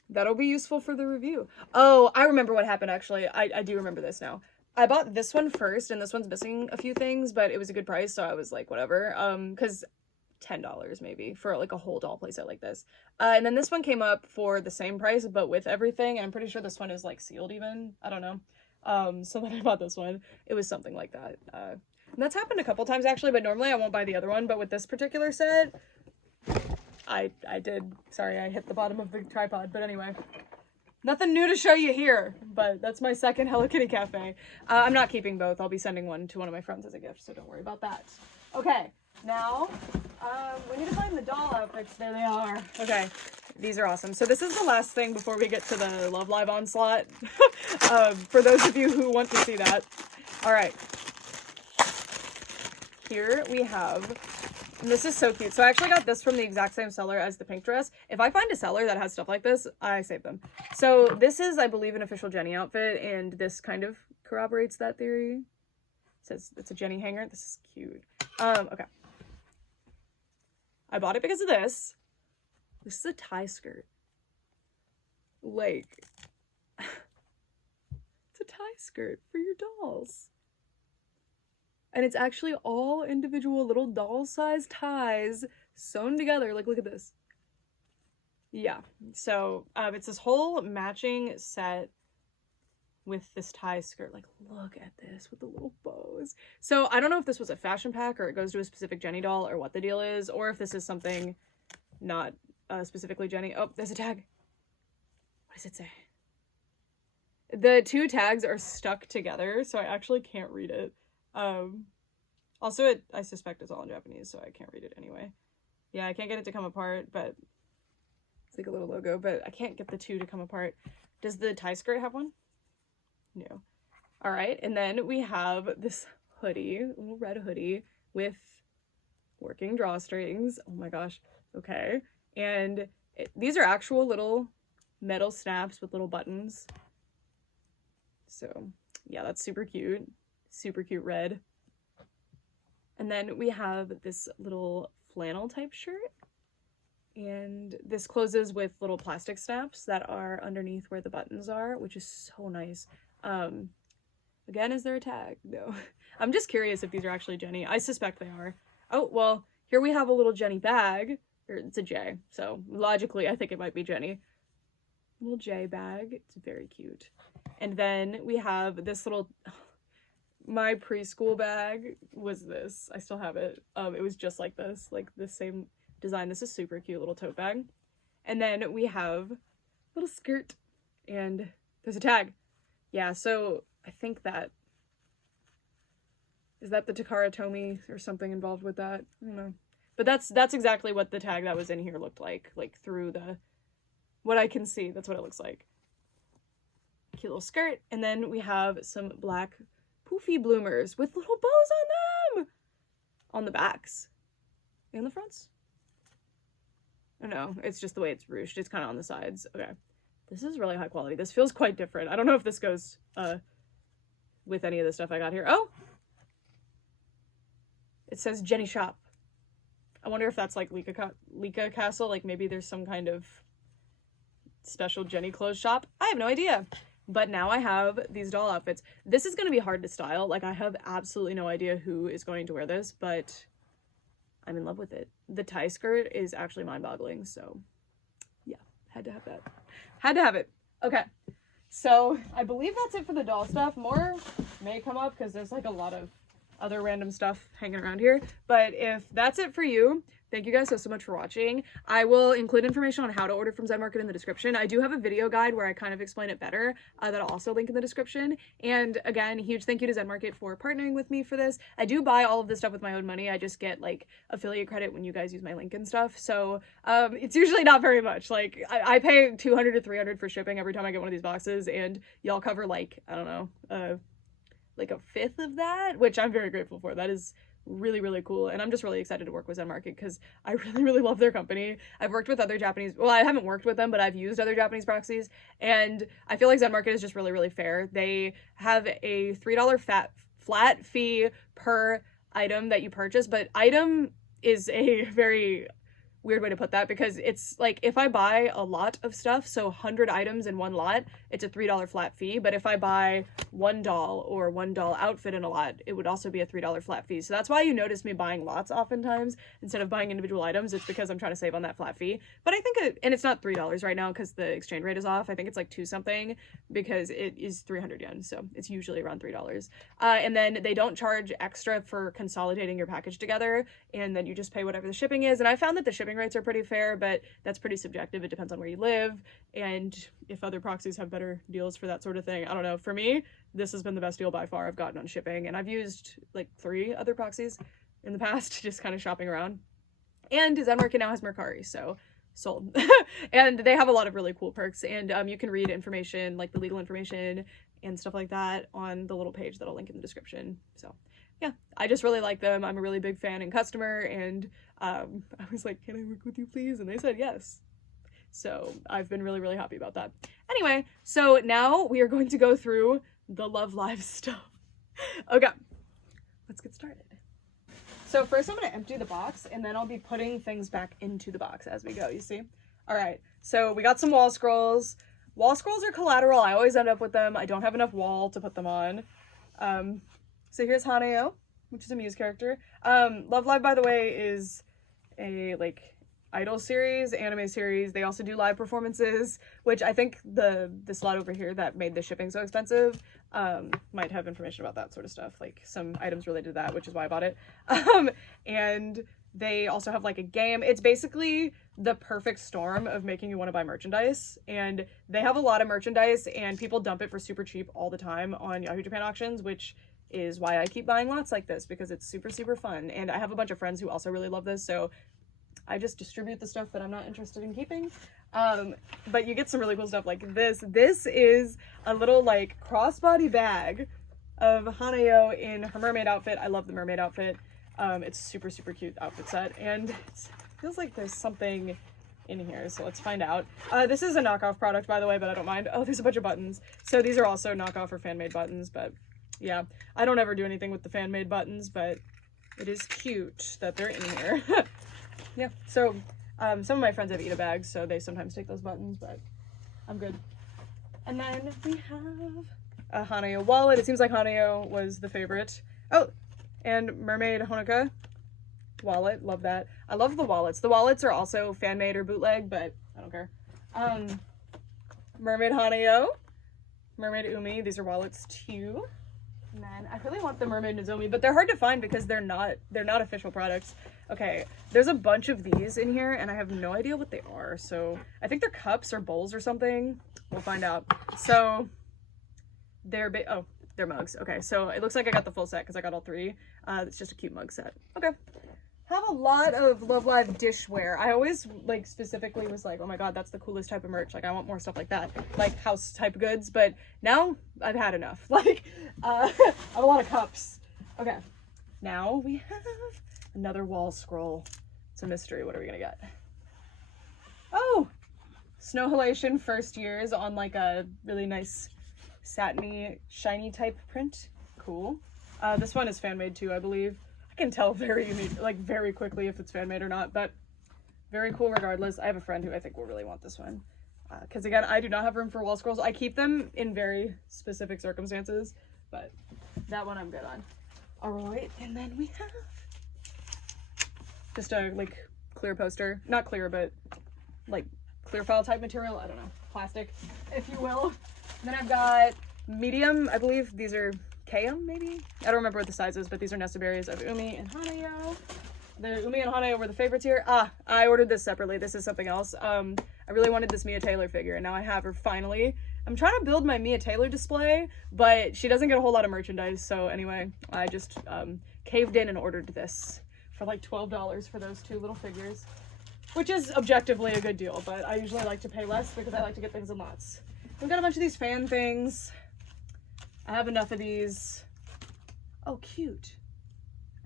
that'll be useful for the review. Oh, I remember what happened, actually. I do remember this now. I bought this one first, and this one's missing a few things, but it was a good price, so I was like, whatever. Because $10 maybe for like a whole doll playset like this. And then this one came up for the same price, but with everything. And I'm pretty sure this one is like sealed even. I don't know. So then I bought this one. It was something like that. And that's happened a couple times actually, but normally I won't buy the other one. But with this particular set, I did. Sorry, I hit the bottom of the tripod. But anyway. Nothing new to show you here, but that's my second Hello Kitty cafe. I'm not keeping both. I'll be sending one to one of my friends as a gift, so don't worry about that. Okay, now, we need to find the doll outfits. There they are. Okay, these are awesome. So this is the last thing before we get to the Love Live onslaught, for those of you who want to see that. All right. Here we have... And this is so cute. So I actually got this from the exact same seller as the pink dress. If I find a seller that has stuff like this, I save them. So this is, I believe, an official Jenny outfit, and this kind of corroborates that theory. It says it's a Jenny hanger. This is cute. Okay. I bought it because of this. This is a tie skirt. Like, it's a tie skirt for your dolls. And it's actually all individual little doll-sized ties sewn together. Like, look at this. Yeah. So, it's this whole matching set with this tie skirt. Like, look at this with the little bows. So, I don't know if this was a fashion pack or it goes to a specific Jenny doll or what the deal is, or if this is something not specifically Jenny. Oh, there's a tag. What does it say? The 2 tags are stuck together, so I actually can't read it. Also I suspect it's all in Japanese, so I can't read it anyway. Yeah, I can't get it to come apart, but it's like a little logo, but I can't get the 2 to come apart. Does the tie skirt have one? No. All right, and then we have this hoodie, little red hoodie with working drawstrings. Oh my gosh. Okay. And these are actual little metal snaps with little buttons. So yeah, that's super cute. Super cute red. And then we have this little flannel type shirt. And this closes with little plastic snaps that are underneath where the buttons are, which is so nice. Again, is there a tag? No. I'm just curious if these are actually Jenny. I suspect they are. Oh, well, here we have a little Jenny bag. It's a J, so logically I think it might be Jenny. Little J bag. It's very cute. And then we have this little... My preschool bag was this. I still have it. It was just like this, like the same design. This is super cute little tote bag. And then we have a little skirt and there's a tag. Yeah, so I think that, is that the Takara Tomy or something involved with that? I don't know. But that's exactly what the tag that was in here looked like through the, what I can see, that's what it looks like. Cute little skirt. And then we have some black poofy bloomers with little bows on them! On the backs. And the fronts? Oh no, it's just the way it's ruched. It's kind of on the sides. Okay. This is really high quality. This feels quite different. I don't know if this goes with any of the stuff I got here. Oh! It says Jenny Shop. I wonder if that's like Lika Castle. Like maybe there's some kind of special Jenny clothes shop. I have no idea. But now I have these doll outfits. This is going to be hard to style. Like, I have absolutely no idea who is going to wear this, but I'm in love with it. The tie skirt is actually mind-boggling, so yeah, had to have that. Had to have it. Okay, so I believe that's it for the doll stuff. More may come up because there's like a lot of other random stuff hanging around here. But if that's it for you, thank you guys so much for watching. I will include information on how to order from Zen Market in the description. I do have a video guide where I kind of explain it better that I'll also link in the description. And again, huge thank you to Zen Market for partnering with me for this. I do buy all of this stuff with my own money. I just get like affiliate credit when you guys use my link and stuff. So it's usually not very much. Like I pay $200 to $300 for shipping every time I get one of these boxes, and y'all cover like, I don't know, like a fifth of that, which I'm very grateful for. That is really, really cool. And I'm just really excited to work with Zen Market because I really, really love their company. I've worked with other Japanese, well, I haven't worked with them, but I've used other Japanese proxies, and I feel like Zen Market is just really, really fair. They have a $3 flat fee per item that you purchase, but item is a very weird way to put that, because it's like if I buy a lot of stuff, so 100 items in one lot, it's a $3 flat fee. But if I buy one doll or one doll outfit in a lot, it would also be a $3 flat fee. So that's why you notice me buying lots oftentimes instead of buying individual items. It's because I'm trying to save on that flat fee. But I think and it's not $3 right now because the exchange rate is off. I think it's like 2 something because it is 300 yen, so it's usually around $3. And then they don't charge extra for consolidating your package together, and then you just pay whatever the shipping is. And I found that the shipping rates are pretty fair, but that's pretty subjective. It depends on where you live and if other proxies have better deals for that sort of thing. I don't know. For me, this has been the best deal by far I've gotten on shipping, and I've used like 3 other proxies in the past, just kind of shopping around. And Zen Market now has Mercari, so sold. And they have a lot of really cool perks, and you can read information, like the legal information and stuff like that, on the little page that I'll link in the description. So yeah, I just really like them. I'm a really big fan and customer, and I was like, can I work with you please? And they said yes. So I've been really, really happy about that. Anyway, so now we are going to go through the Love Live stuff. Okay, let's get started. So first I'm going to empty the box, and then I'll be putting things back into the box as we go, you see? All right, so we got some wall scrolls. Wall scrolls are collateral. I always end up with them. I don't have enough wall to put them on. So here's Haneo, which is a Muse character. Love Live, by the way, is a like idol series, anime series. They also do live performances, which I think the slot over here that made the shipping so expensive might have information about that sort of stuff, like some items related to that, which is why I bought it. And they also have like a game. It's basically the perfect storm of making you want to buy merchandise, and they have a lot of merchandise, and people dump it for super cheap all the time on Yahoo Japan auctions, which is why I keep buying lots like this, because it's super, super fun. And I have a bunch of friends who also really love this, so I just distribute the stuff that I'm not interested in keeping. But you get some really cool stuff like this. This is a little like crossbody bag of Haneo in her mermaid outfit. I love the mermaid outfit. It's super, super cute outfit set, and it feels like there's something in here, so let's find out. This is a knockoff product, by the way, but I don't mind. Oh, there's a bunch of buttons. So these are also knockoff or fan-made buttons, but yeah, I don't ever do anything with the fan-made buttons, but it is cute that they're in here. Yeah, so some of my friends have Ita bags, so they sometimes take those buttons, but I'm good. And then we have a Haneo wallet. It seems like Haneo was the favorite. Oh, and Mermaid Honoka wallet. Love that. I love the wallets. The wallets are also fan-made or bootleg, but I don't care. Mermaid Haneo, Mermaid Umi. These are wallets too. And then I really want the Mermaid Nozomi, but they're hard to find because they're not official products. Okay, there's a bunch of these in here, and I have no idea what they are. So I think they're cups or bowls or something. We'll find out. So they're mugs. Okay, so it looks like I got the full set because I got all 3. It's just a cute mug set. Okay. Have a lot of Love Live dishware. I always like specifically was like, oh my god, that's the coolest type of merch. Like I want more stuff like that, like house type goods. But now I've had enough. Like I have a lot of cups. Okay, now we have another wall scroll. It's a mystery. What are we gonna get? Oh, Snow Halation first years on like a really nice satiny, shiny type print. Cool. This one is fan made too, I believe. I can tell very quickly if it's fan made or not, but very cool regardless. I have a friend who I think will really want this one. Because again, I do not have room for wall scrolls. I keep them in very specific circumstances, but that one I'm good on. All right, and then we have just a like clear poster, not clear, but like clear file type material. I don't know, plastic, if you will. And then I've got medium. I believe these are KM, maybe. I don't remember what the size is, but these are nested berries of Umi and Hanayo. The Umi and Hanayo were the favorites here. I ordered this separately. This is something else. I really wanted this Mia Taylor figure, and now I have her finally. I'm trying to build my Mia Taylor display, but she doesn't get a whole lot of merchandise, so anyway, I just caved in and ordered this for like $12 for those two little figures, which is objectively a good deal, but I usually like to pay less because I like to get things in lots. We've got a bunch of these fan things. I have enough of these. Oh, cute.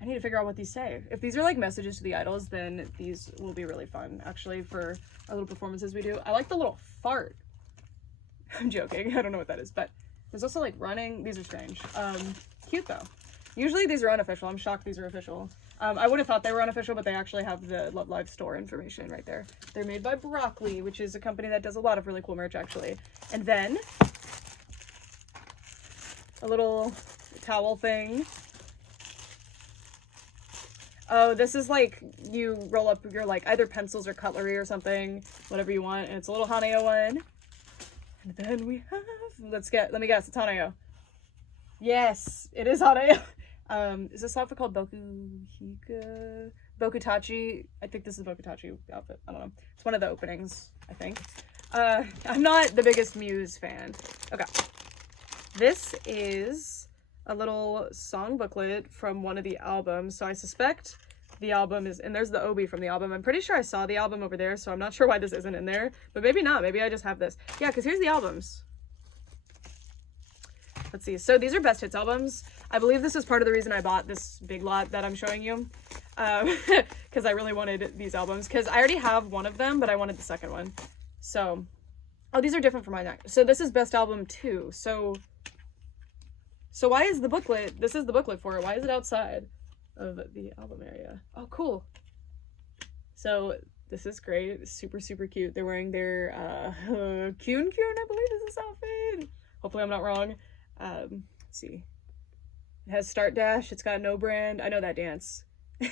I need to figure out what these say. If these are like messages to the idols, then these will be really fun, actually, for our little performances we do. I like the little fart. I'm joking. I don't know what that is, but there's also like running. These are strange. Cute though. Usually these are unofficial. I'm shocked these are official. I would have thought they were unofficial, but they actually have the Love Live store information right there. They're made by Broccoli, which is a company that does a lot of really cool merch, actually. And then a little towel thing. Oh, this is like, you roll up your like either pencils or cutlery or something, whatever you want, and it's a little Hanayo one. And then we have, let me guess, it's Hanayo. Yes, it is Hanayo. Is this outfit called Bokutachi? I think this is Bokutachi outfit. I don't know. It's one of the openings, I think. I'm not the biggest Muse fan. Okay. This is a little song booklet from one of the albums. So I suspect the album is, and there's the obi from the album. I'm pretty sure I saw the album over there, so I'm not sure why this isn't in there, but maybe not. Maybe I just have this. Yeah, because here's the albums. Let's see. So these are best hits albums. I believe this is part of the reason I bought this big lot that I'm showing you. Because I really wanted these albums. Because I already have one of them, but I wanted the second one. So, oh, these are different from mine. So this is best album 2. So why is the booklet, this is the booklet for it, why is it outside of the album area? Oh, cool. So this is great. It's super, super cute. They're wearing their Kyun, I believe is this outfit. Hopefully I'm not wrong. Let's see. It has Start Dash. It's got No Brand. I know that dance. A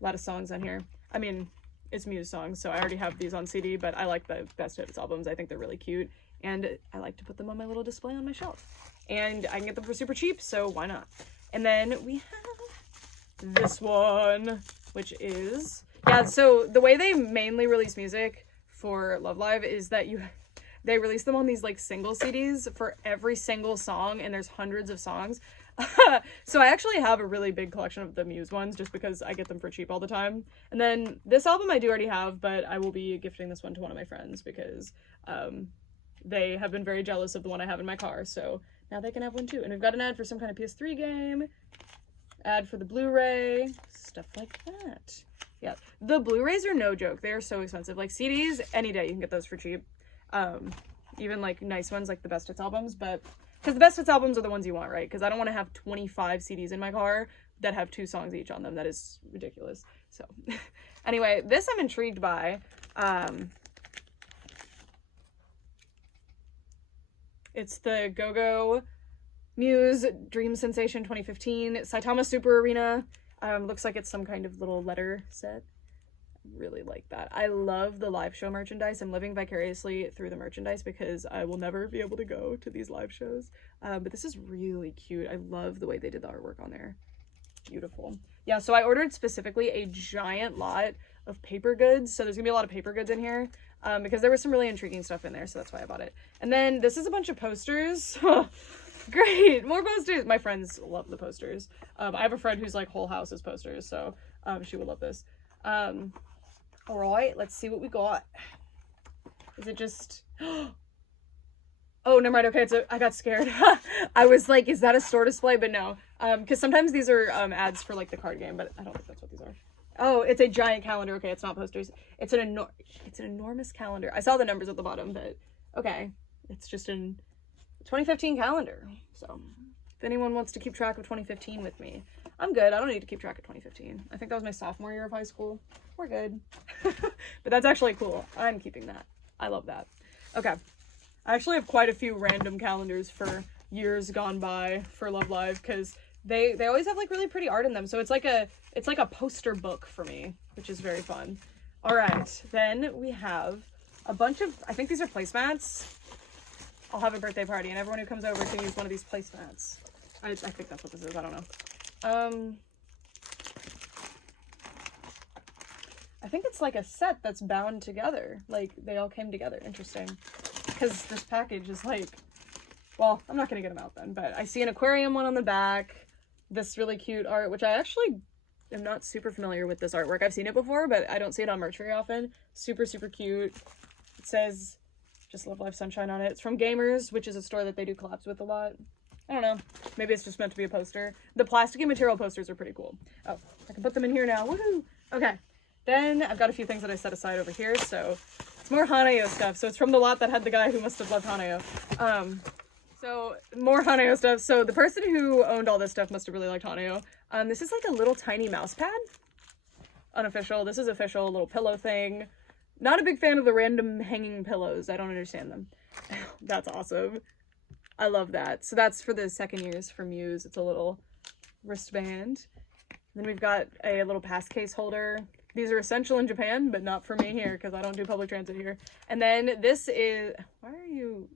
lot of songs on here. I mean, it's Muse songs, so I already have these on CD, but I like the best hits albums. I think they're really cute, and I like to put them on my little display on my shelf. And I can get them for super cheap, so why not? And then we have this one, which is, yeah, so the way they mainly release music for Love Live is that they release them on these like single CDs for every single song, and there's hundreds of songs. So I actually have a really big collection of the Muse ones just because I get them for cheap all the time. And then this album I do already have, but I will be gifting this one to one of my friends because they have been very jealous of the one I have in my car, so now they can have one too. And we've got an ad for some kind of PS3 game, ad for the Blu-ray, stuff like that. Yeah, the Blu-rays are no joke. They are so expensive. Like CDs, any day you can get those for cheap. Even like nice ones like the Best Hits albums, but because the Best Hits albums are the ones you want, right? Because I don't want to have 25 CDs in my car that have 2 songs each on them. That is ridiculous. So anyway, this I'm intrigued by. It's the Go-Go Muse Dream Sensation 2015 Saitama Super Arena. Looks like it's some kind of little letter set. Really like that. I love the live show merchandise. I'm living vicariously through the merchandise because I will never be able to go to these live shows. But this is really cute. I love the way they did the artwork on there. Beautiful. Yeah, so I ordered specifically a giant lot of paper goods. So there's gonna be a lot of paper goods in here because there was some really intriguing stuff in there. So that's why I bought it. And then this is a bunch of posters. Great, more posters. My friends love the posters. I have a friend whose like whole house is posters, so she would love this. All right, let's see what we got. Is it just, oh, never mind. Okay, I got scared. I was like, is that a store display? But no, because sometimes these are ads for like the card game, but I don't think that's what these are. Oh, it's a giant calendar. Okay, it's not posters. It's an enormous calendar. I saw the numbers at the bottom, but okay, it's just an 2015 calendar. So if anyone wants to keep track of 2015 with me, I'm good. I don't need to keep track of 2015. I think that was my sophomore year of high school. We're good. But that's actually cool. I'm keeping that. I love that. Okay. I actually have quite a few random calendars for years gone by for Love Live, because they always have like really pretty art in them. So it's like a poster book for me, which is very fun. All right, then we have a bunch of, I think these are placemats. I'll have a birthday party and everyone who comes over can use one of these placemats. I think that's what this is. I don't know. I think it's like a set that's bound together. Like they all came together. Interesting. Because this package is like, well, I'm not going to get them out then, but I see an aquarium one on the back. This really cute art, which I actually am not super familiar with this artwork. I've seen it before, but I don't see it on merch very often. Super, super cute. It says just Love Life Sunshine on it. It's from Gamers, which is a store that they do collabs with a lot. I don't know. Maybe it's just meant to be a poster. The plasticky material posters are pretty cool. Oh, I can put them in here now. Woohoo! Okay. Then I've got a few things that I set aside over here. So it's more Haneo stuff. So it's from the lot that had the guy who must have loved Haneo. So more Haneo stuff. So the person who owned all this stuff must have really liked Haneo. This is like a little tiny mouse pad. Unofficial. This is official. A little pillow thing. Not a big fan of the random hanging pillows. I don't understand them. That's awesome. I love that. So that's for the second years from Muse. It's a little wristband. Then we've got a little pass case holder. These are essential in Japan, but not for me here because I don't do public transit here. And then this is, why are you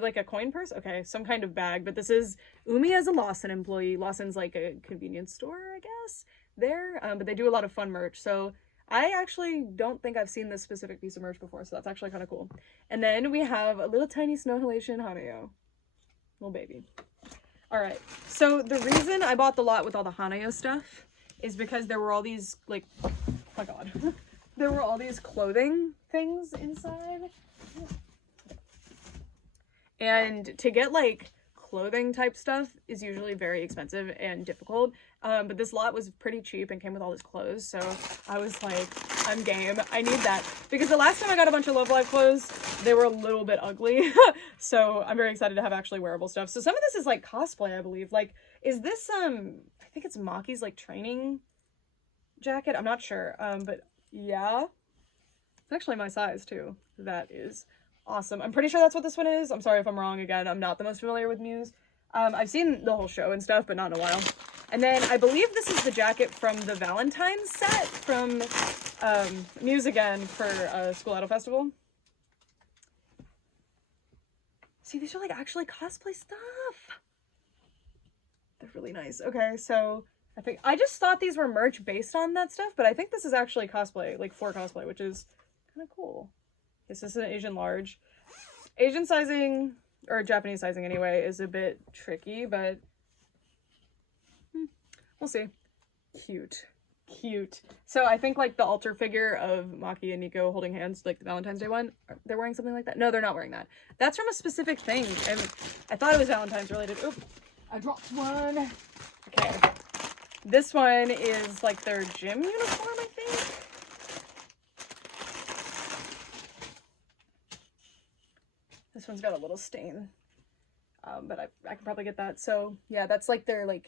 like a coin purse? Okay, some kind of bag, but this is Umi as a Lawson employee. Lawson's like a convenience store, I guess, there, but they do a lot of fun merch. So I actually don't think I've seen this specific piece of merch before, so that's actually kind of cool. And then we have a little tiny Snow Halation Haneo. Little baby. All right, so the reason I bought the lot with all the Haneo stuff is because there were all these, like, oh my god, there were all these clothing things inside. And to get, like, clothing type stuff is usually very expensive and difficult. But this lot was pretty cheap and came with all this clothes. So I was like, I'm game. I need that. Because the last time I got a bunch of Love Live clothes, they were a little bit ugly. So I'm very excited to have actually wearable stuff. So some of this is like cosplay, I believe. Like, is this, I think it's Maki's like training jacket. I'm not sure. But yeah, it's actually my size too. That is awesome. I'm pretty sure that's what this one is. I'm sorry if I'm wrong again. I'm not the most familiar with Muse. I've seen the whole show and stuff, but not in a while. And then I believe this is the jacket from the Valentine's set from Muse again for School Idol Festival. See, these are like actually cosplay stuff. They're really nice. Okay, so I just thought these were merch based on that stuff, but I think this is actually cosplay, like for cosplay, which is kind of cool. This is an Asian large. Asian sizing, or Japanese sizing anyway, is a bit tricky, but we'll see. Cute. Cute. So I think like the altar figure of Maki and Nico holding hands, like the Valentine's Day one, they're wearing something like that. No, they're not wearing that. That's from a specific thing, and I thought it was Valentine's related. Oop, I dropped one. Okay. This one is like their gym uniform, I think. This one's got a little stain, but I can probably get that. So yeah, that's like their like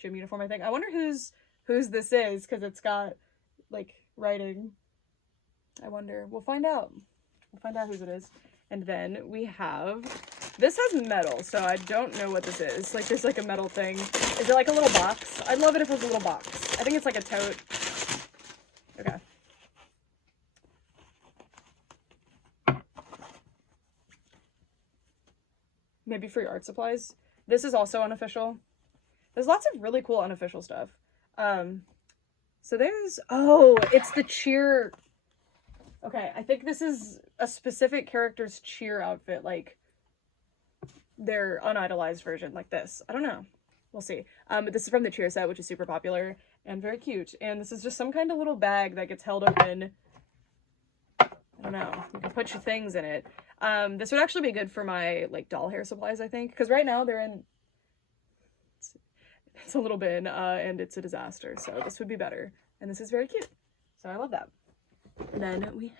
gym uniform, I think. I wonder whose this is, because it's got like writing. I wonder. We'll find out. We'll find out whose it is. And then we have, this has metal, so I don't know what this is. Like there's like a metal thing. Is it like a little box? I'd love it if it was a little box. I think it's like a tote. Okay. Maybe for your art supplies. This is also unofficial. There's lots of really cool unofficial stuff. So there's, oh, it's the cheer. Okay, I think this is a specific character's cheer outfit, like their unidolized version, like this. I don't know. We'll see. But this is from the cheer set, which is super popular and very cute. And this is just some kind of little bag that gets held open. I don't know. You can put your things in it. This would actually be good for my like doll hair supplies, I think, because right now they're in, it's a little bin, and it's a disaster, so this would be better. And this is very cute, so I love that. And then we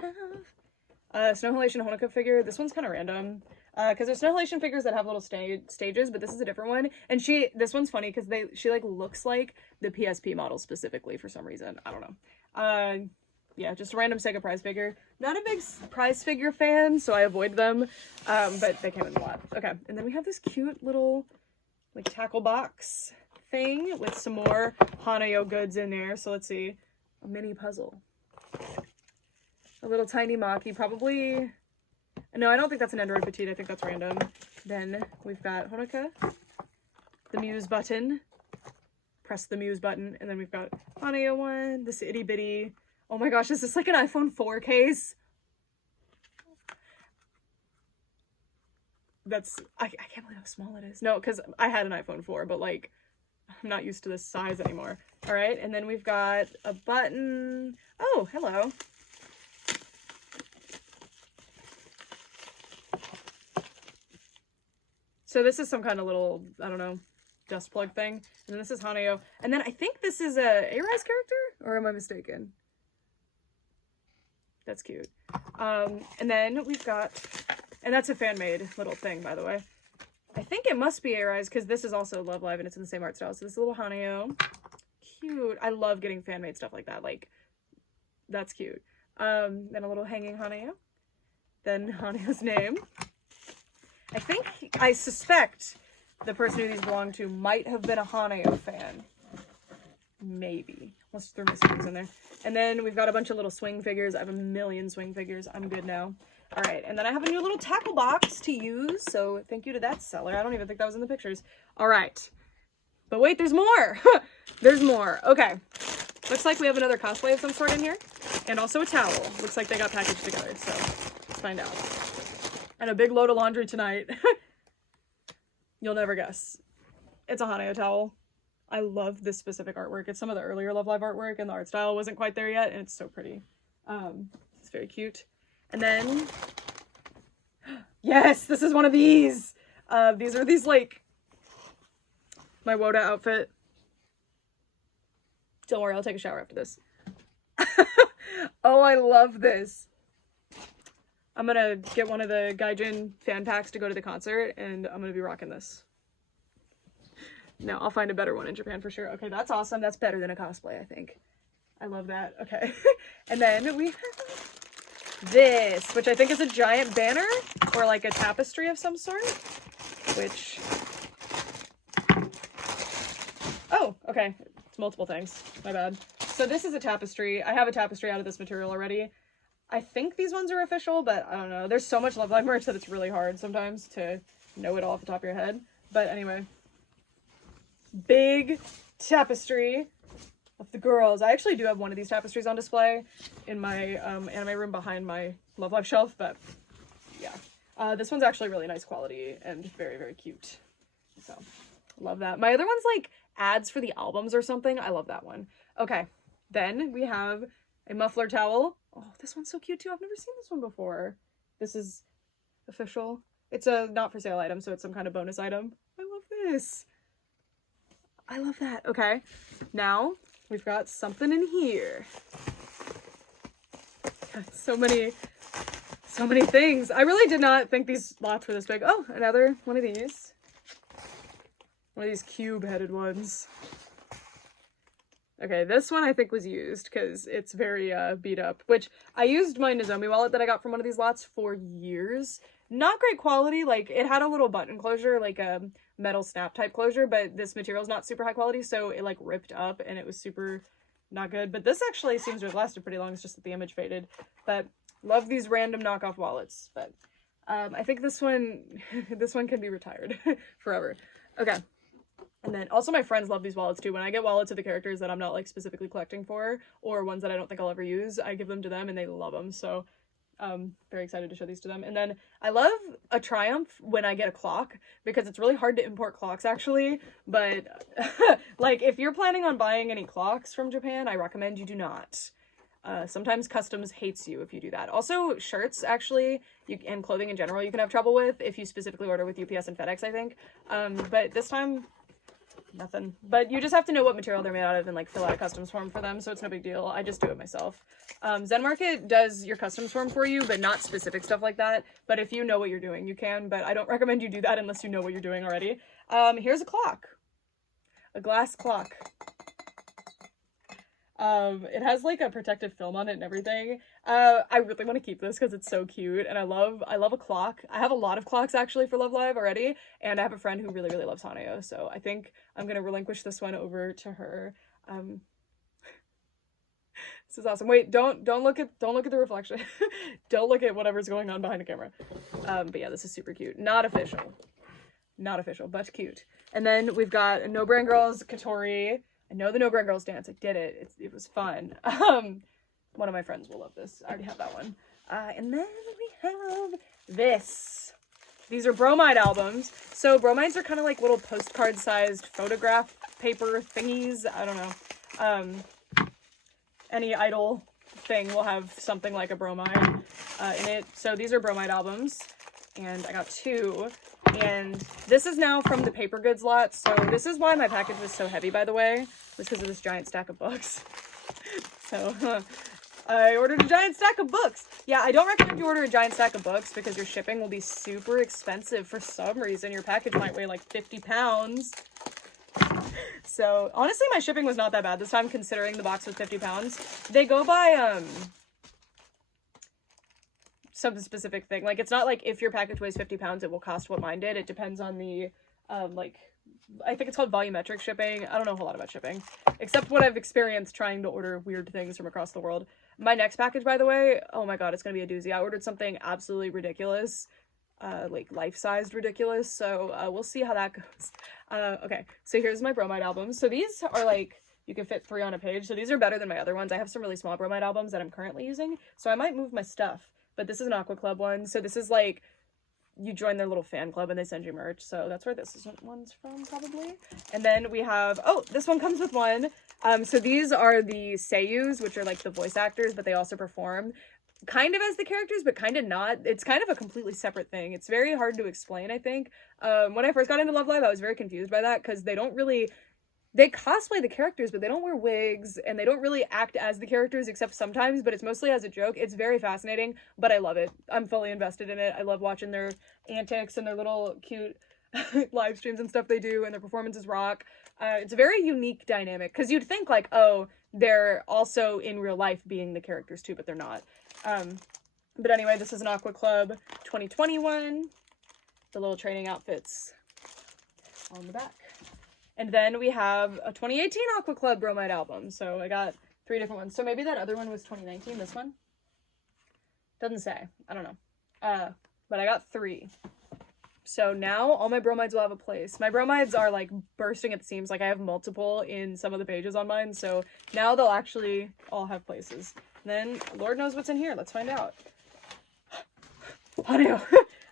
have Snow Halation Honoka figure. This one's kind of random, because there's Snow Halation figures that have little stages, but this is a different one. And this one's funny because she like looks like the PSP model specifically for some reason. I don't know. yeah, just a random Sega prize figure. Not a big prize figure fan, so I avoid them, but they came in a lot. Okay, and then we have this cute little, like, tackle box thing with some more Hanayo goods in there. So let's see, a mini puzzle. A little tiny Maki, probably, no, I don't think that's an Android Petite, I think that's random. Then we've got Honoka, the Muse button, press the Muse button, and then we've got Hanayo one, this itty bitty, oh my gosh, is this like an iPhone 4 case? That's, I can't believe how small it is. No, because I had an iPhone 4, but like, I'm not used to this size anymore. All right, and then we've got a button. Oh, hello. So this is some kind of little, I don't know, dust plug thing. And then this is Hanayo. And then I think this is a A-Rise character? Or am I mistaken? That's cute. And then we've got, and that's a fan-made little thing, by the way. I think it must be A-Rise because this is also Love Live and it's in the same art style. So this little Hanayo. Cute. I love getting fan-made stuff like that. Like, that's cute. Then a little hanging Hanayo. Then Hanayo's name. I suspect the person who these belong to might have been a Hanayo fan. Maybe. Let's throw my swings in there. And then we've got a bunch of little swing figures. I have a million swing figures. I'm good now. All right, and then I have a new little tackle box to use, so thank you to that seller. I don't even think that was in the pictures. All right. But wait, there's more. There's more. Okay. Looks like we have another cosplay of some sort in here. And also a towel. Looks like they got packaged together, so let's find out. And a big load of laundry tonight. You'll never guess. It's a Hanayo towel. I love this specific artwork. It's some of the earlier Love Live artwork, and the art style wasn't quite there yet, and it's so pretty. It's very cute. And then, yes, this is one of these. These are these, like, my Woda outfit. Don't worry, I'll take a shower after this. Oh, I love this. I'm gonna get one of the Gaijin fan packs to go to the concert, and I'm gonna be rocking this. No, I'll find a better one in Japan for sure. Okay, that's awesome. That's better than a cosplay, I think. I love that. Okay. And then we have this, which I think is a giant banner or like a tapestry of some sort, which, oh, okay. It's multiple things. My bad. So this is a tapestry. I have a tapestry out of this material already. I think these ones are official, but I don't know. There's so much Love Live merch that it's really hard sometimes to know it all off the top of your head. But anyway, big tapestry of the girls. I actually do have one of these tapestries on display in my anime room behind my Love Live shelf, but yeah. This one's actually really nice quality and very, very cute. So, love that. My other one's like ads for the albums or something. I love that one. Okay, then we have a muffler towel. Oh, this one's so cute too. I've never seen this one before. This is official. It's a not for sale item, so it's some kind of bonus item. I love this. I love that. Okay, now we've got something in here. God, so many things. I really did not think these lots were this big. Oh, another one of these. One of these cube-headed ones. Okay, this one I think was used because it's very beat up, which I used my Nozomi wallet that I got from one of these lots for years. Not great quality. Like, it had a little button closure, like a metal snap type closure, but this material is not super high quality, so it like ripped up and it was super not good. But this actually seems to have lasted pretty long. It's just that the image faded. But love these random knockoff wallets. But I think this one can be retired forever. Okay. And then also my friends love these wallets too. When I get wallets of the characters that I'm not like specifically collecting for, or ones that I don't think I'll ever use, I give them to them and they love them. So very excited to show these to them. And then I love a Triumph when I get a clock, because it's really hard to import clocks actually. But like if you're planning on buying any clocks from Japan, I recommend you do not. Sometimes customs hates you if you do that. Also, shirts, actually, and clothing in general, you can have trouble with if you specifically order with UPS and FedEx, I think. But this time, nothing. But you just have to know what material they're made out of and like fill out a customs form for them, so it's no big deal. I just do it myself. Zen Market does your customs form for you, but not specific stuff like that. But if you know what you're doing, you can. But I don't recommend you do that unless you know what you're doing already. Here's a clock. A glass clock. It has like a protective film on it and everything. I really want to keep this because it's so cute, and I love a clock. I have a lot of clocks actually for Love Live already, and I have a friend who really loves Haneo, so I think I'm gonna relinquish this one over to her. This is awesome. Wait, don't look at the reflection. Don't look at whatever's going on behind the camera. But yeah, this is super cute. Not official, but cute. And then we've got No Brand Girls Katori. I know the No Brand Girls dance. I did it. It was fun. One of my friends will love this. I already have that one. And then we have this. These are bromide albums. So bromides are kind of like little postcard sized photograph paper thingies. I don't know. Any idol thing will have something like a bromide in it. So these are bromide albums, and I got 2. And this is now from the paper goods lot. So this is why my package was so heavy, by the way, was because of this giant stack of books. So I ordered a giant stack of books. Yeah, I don't recommend you order a giant stack of books because your shipping will be super expensive. For some reason, your package might weigh like 50 pounds. So honestly, my shipping was not that bad this time, considering the box was 50 pounds. They go by some specific thing. Like, it's not like if your package weighs 50 pounds, it will cost what mine did. It depends on the like, I think it's called volumetric shipping. I don't know a whole lot about shipping, except what I've experienced trying to order weird things from across the world. My next package, by the way, oh my god, it's gonna be a doozy. I ordered something absolutely ridiculous. Like life-sized ridiculous, so we'll see how that goes. Okay, so here's my bromide albums. So these are like, you can fit 3 on a page, so these are better than my other ones. I have some really small bromide albums that I'm currently using, so I might move my stuff, but this is an Aqua Club one. So this is like, you join their little fan club and they send you merch, so that's where this one's from, probably. And then we have, oh, this one comes with one. So these are the seiyus, which are like the voice actors, but they also perform kind of as the characters, but kind of not. It's kind of a completely separate thing. It's very hard to explain, I think. When I first got into Love Live, I was very confused by that, because they cosplay the characters, but they don't wear wigs, and they don't really act as the characters, except sometimes, but it's mostly as a joke. It's very fascinating, but I love it. I'm fully invested in it. I love watching their antics and their little cute live streams and stuff they do, and their performances rock. It's a very unique dynamic, because you'd think like, oh, they're also in real life being the characters too, but they're not. But anyway, this is an Aqua Club 2021. The little training outfits on the back. And then we have a 2018 Aqua Club bromide album. So I got 3 different ones. So maybe that other one was 2019, this one? Doesn't say. I don't know. But I got 3. So now all my bromides will have a place. My bromides are like bursting at the seams. Like, I have multiple in some of the pages on mine. So now they'll actually all have places. And then Lord knows what's in here. Let's find out. Haneo.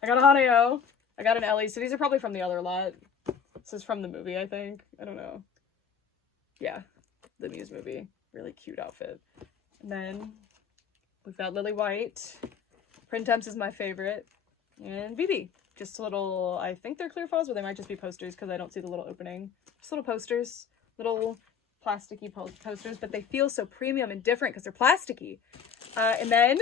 I got a Haneo. I got an Ellie. So these are probably from the other lot. This is from the movie, I think. I don't know. Yeah, the Muse movie. Really cute outfit. And then we've got Lily White. Printemps is my favorite. And BB. Just little, I think they're clear files, or they might just be posters because I don't see the little opening. Just little posters. Little plasticky posters, but they feel so premium and different because they're plasticky. And then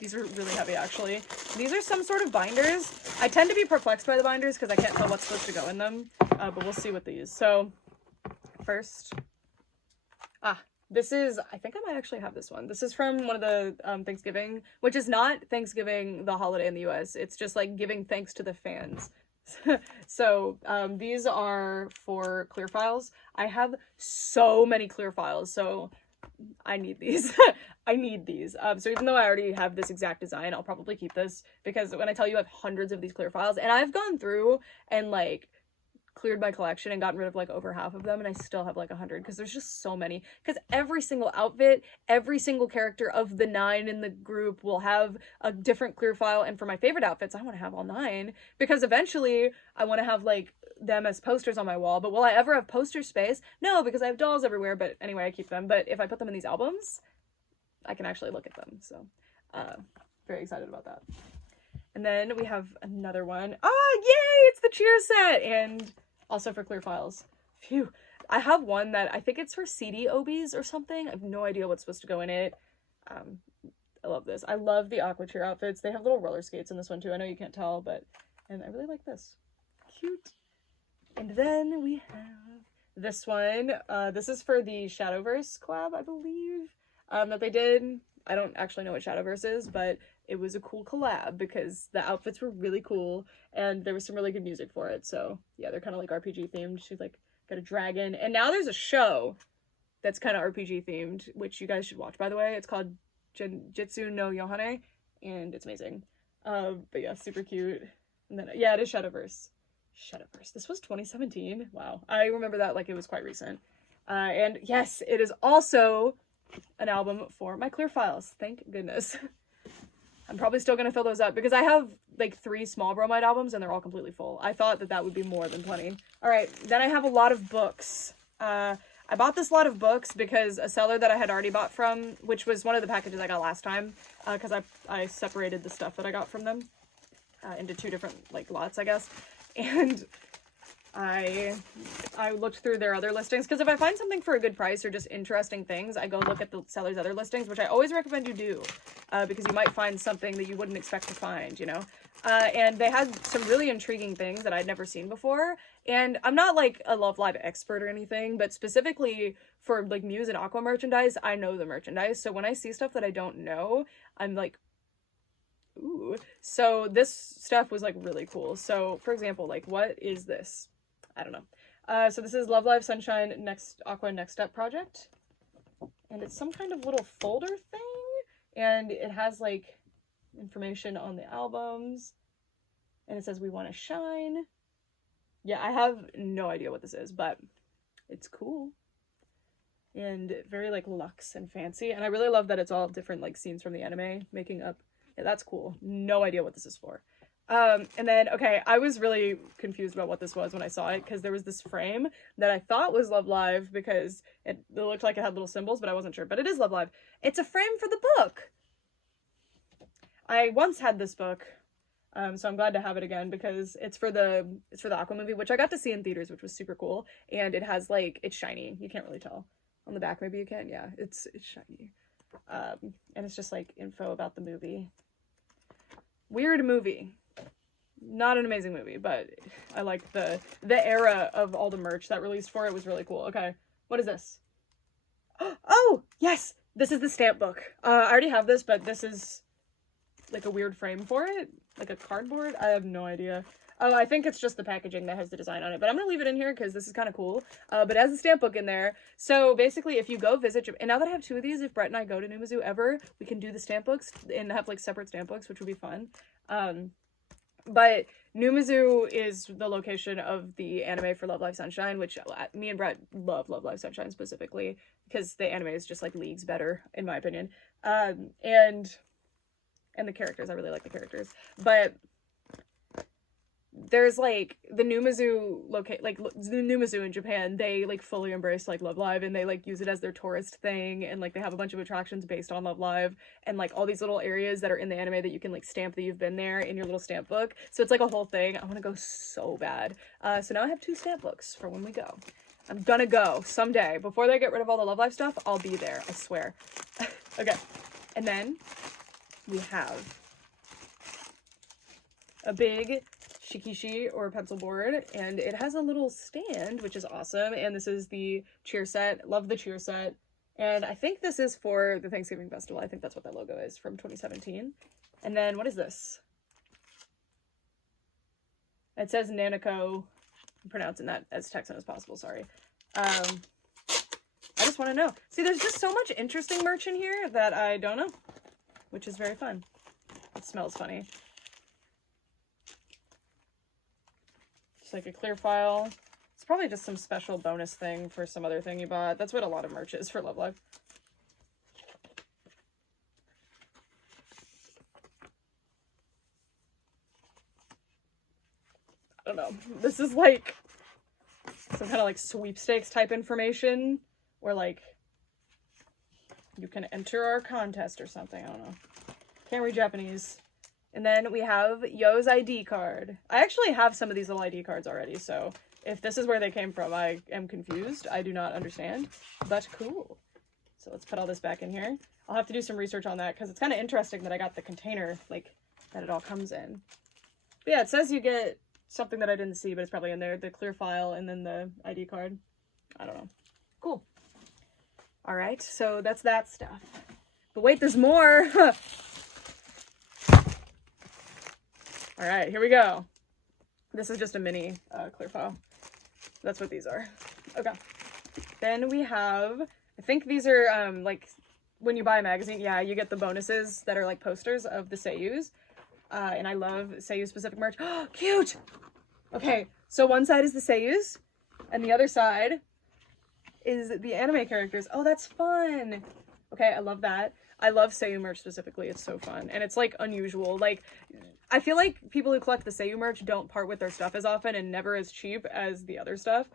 these are really heavy, actually. These are some sort of binders. I tend to be perplexed by the binders because I can't tell what's supposed to go in them, but we'll see with these. So first, this is, I think I might actually have this one. This is from one of the Thanksgiving, which is not Thanksgiving, the holiday in the US. It's just like giving thanks to the fans. So these are for clear files. I have so many clear files, so I need these. I need these. So even though I already have this exact design, I'll probably keep this, because when I tell you I have hundreds of these clear files, and I've gone through and like cleared my collection and gotten rid of like over half of them, and I still have like 100 because there's just so many. Because every single outfit, every single character of the 9 in the group will have a different clear file, and for my favorite outfits, I want to have all 9, because eventually I want to have like them as posters on my wall. But will I ever have poster space? No, because I have dolls everywhere. But anyway, I keep them. But if I put them in these albums, I can actually look at them. So very excited about that. And then we have another one. Oh, yay! It's the cheer set! And also for clear files. Phew. I have one that I think it's for CD obies or something. I have no idea what's supposed to go in it. I love this. I love the aqua cheer outfits. They have little roller skates in this one too. I know you can't tell, but, and I really like this. Cute. And then we have this one. This is for the Shadowverse collab, I believe, that they did. I don't actually know what Shadowverse is, but it was a cool collab because the outfits were really cool and there was some really good music for it. So yeah, they're kind of like RPG themed. She's like got a dragon, and now there's a show that's kind of RPG themed, which you guys should watch, by the way. It's called Jitsu no Yohane, and it's amazing. But yeah, super cute. And then yeah, it is Shadowverse. Shadowverse. This was 2017. Wow, I remember that like it was quite recent. And yes, it is also an album for my clear files. Thank goodness. I'm probably still gonna fill those up because I have like 3 small bromide albums and they're all completely full. I thought that would be more than plenty. All right, then I have a lot of books. I bought this lot of books because a seller that I had already bought from, which was one of the packages I got last time, because I separated the stuff that I got from them into 2 different like lots, I guess, and I looked through their other listings, because if I find something for a good price or just interesting things, I go look at the seller's other listings, which I always recommend you do, because you might find something that you wouldn't expect to find, you know? And they had some really intriguing things that I'd never seen before, and I'm not like a Love Live expert or anything, but specifically for like Muse and Aqua merchandise, I know the merchandise, so when I see stuff that I don't know, I'm like, ooh. So this stuff was like really cool. So for example, like, what is this? I don't know. So this is Love Live Sunshine Aqua Next Step project, and it's some kind of little folder thing, and it has like information on the albums, and it says we want to shine. Yeah, I have no idea what this is, but it's cool and very like luxe and fancy, and I really love that it's all different like scenes from the anime making up. Yeah, that's cool. No idea what this is for. And then, okay, I was really confused about what this was when I saw it, because there was this frame that I thought was Love Live because it looked like it had little symbols, but I wasn't sure. But it is Love Live. It's a frame for the book. I once had this book, so I'm glad to have it again, because it's for the Aqua movie, which I got to see in theaters, which was super cool. And it has like, it's shiny. You can't really tell. On the back, maybe you can. Yeah, it's shiny. And it's just like info about the movie. Weird movie. Not an amazing movie, but I like the era of all the merch that released for it was really cool. Okay, what is this? Oh, yes! This is the stamp book. I already have this, but this is like a weird frame for it. Like a cardboard? I have no idea. Oh, I think it's just the packaging that has the design on it, but I'm gonna leave it in here because this is kind of cool. But it has a stamp book in there. So basically, if you go visit Japan, and now that I have 2 of these, if Brett and I go to Numazu ever, we can do the stamp books and have like separate stamp books, which would be fun. But Numazu is the location of the anime for Love Live Sunshine, which me and Brett love Love Live Sunshine specifically because the anime is just like leagues better, in my opinion. And the characters, I really like the characters. But there's like the Numazu the Numazu in Japan, they like fully embrace like Love Live, and they like use it as their tourist thing, and like they have a bunch of attractions based on Love Live, and like all these little areas that are in the anime that you can like stamp that you've been there in your little stamp book. So it's like a whole thing. I want to go so bad. So now I have 2 stamp books for when we go. I'm gonna go someday. Before they get rid of all the Love Live stuff, I'll be there, I swear. Okay, and then we have a big shikishi or pencil board, and it has a little stand, which is awesome. And this is the cheer set. Love the cheer set. And I think this is for the Thanksgiving festival. I think that's what that logo is from 2017. And then what is this? It says Nanako. I'm pronouncing that as Texan as possible, sorry. I just want to know. See, there's just so much interesting merch in here that I don't know, which is very fun. It smells funny. Just like a clear file. It's probably just some special bonus thing for some other thing you bought. That's what a lot of merch is for Love Live. I don't know. This is like some kind of like sweepstakes type information, or like you can enter our contest or something. I don't know. Can't read Japanese. And then we have Yo's ID card. I actually have some of these little ID cards already, so if this is where they came from, I am confused. I do not understand, but cool. So let's put all this back in here. I'll have to do some research on that because it's kind of interesting that I got the container, like, that it all comes in. But yeah, it says you get something that I didn't see, but it's probably in there. The clear file and then the ID card. I don't know. Cool. All right, so that's that stuff. But wait, there's more. All right, here we go. This is just a mini clear file. That's what these are. Okay. Then we have, I think these are like when you buy a magazine, yeah, you get the bonuses that are like posters of the seiyus. And I love seiyu specific merch. Oh, cute! Okay, so one side is the seiyus, and the other side is the anime characters. Oh, that's fun! Okay, I love that. I love seiyu merch specifically. It's so fun. And it's like unusual. Like, I feel like people who collect the seiyu merch don't part with their stuff as often and never as cheap as the other stuff.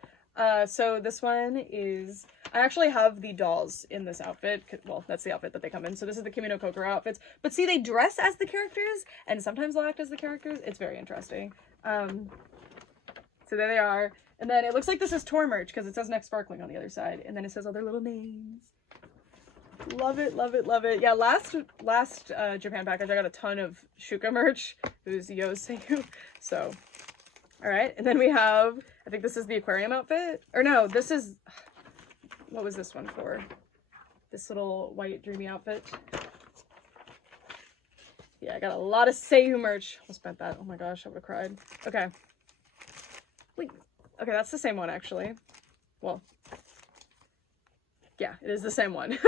So this one is, I actually have the dolls in this outfit. Well, that's the outfit that they come in. So this is the Kimi no Kokoro outfits. But see, they dress as the characters and sometimes they'll act as the characters. It's very interesting. So there they are. And then it looks like this is tour merch because it says Next Sparkling on the other side. And then it says other little names. Love it, love it, love it. Yeah, last Japan package, I got a ton of Shuka merch. It was Yo Seiyu. So, all right. And then we have, I think this is the aquarium outfit. Or no, this is, what was this one for? This little white dreamy outfit. Yeah, I got a lot of Seiyu merch. I spent that. Oh my gosh, I would have cried. Okay. Wait. Okay, that's the same one, actually. Well, yeah, it is the same one.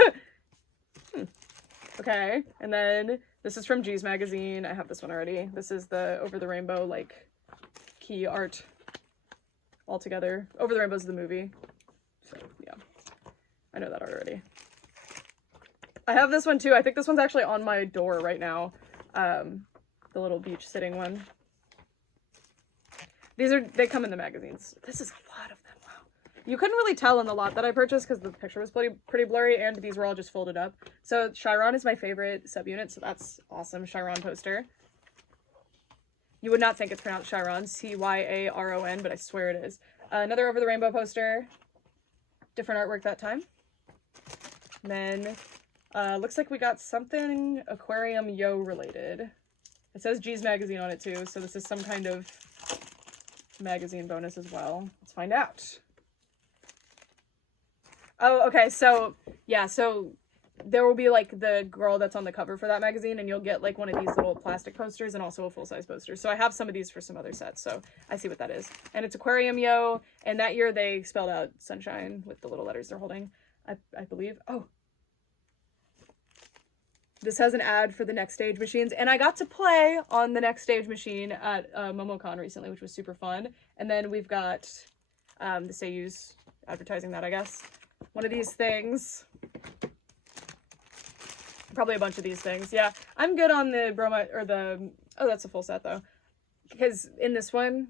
Okay, and then this is from G's magazine. I have this one already. This is the Over the Rainbow, like, key art all together. Over the Rainbow is the movie. So, yeah. I know that art already. I have this one, too. I think this one's actually on my door right now. The little beach sitting one. They come in the magazines. This is a lot of them. You couldn't really tell in the lot that I purchased because the picture was pretty blurry and these were all just folded up. So Chiron is my favorite subunit, so that's awesome. Chiron poster. You would not think it's pronounced Chiron, C-Y-A-R-O-N, but I swear it is. Another Over the Rainbow poster. Different artwork that time. And then looks like we got something Aquarium Yo related. It says G's magazine on it too, so this is some kind of magazine bonus as well. Let's find out. Oh, okay, so, yeah, so there will be, like, the girl that's on the cover for that magazine, and you'll get, like, one of these little plastic posters and also a full-size poster. So I have some of these for some other sets, so I see what that is. And it's Aquarium Yo, and that year they spelled out sunshine with the little letters they're holding, I believe. Oh. This has an ad for the Next Stage machines, and I got to play on the Next Stage machine at MomoCon recently, which was super fun. And then we've got the Seiyus advertising that, I guess. One of these things. Probably a bunch of these things. Yeah, I'm good on the bromide, or the, oh, that's a full set though. Because in this one,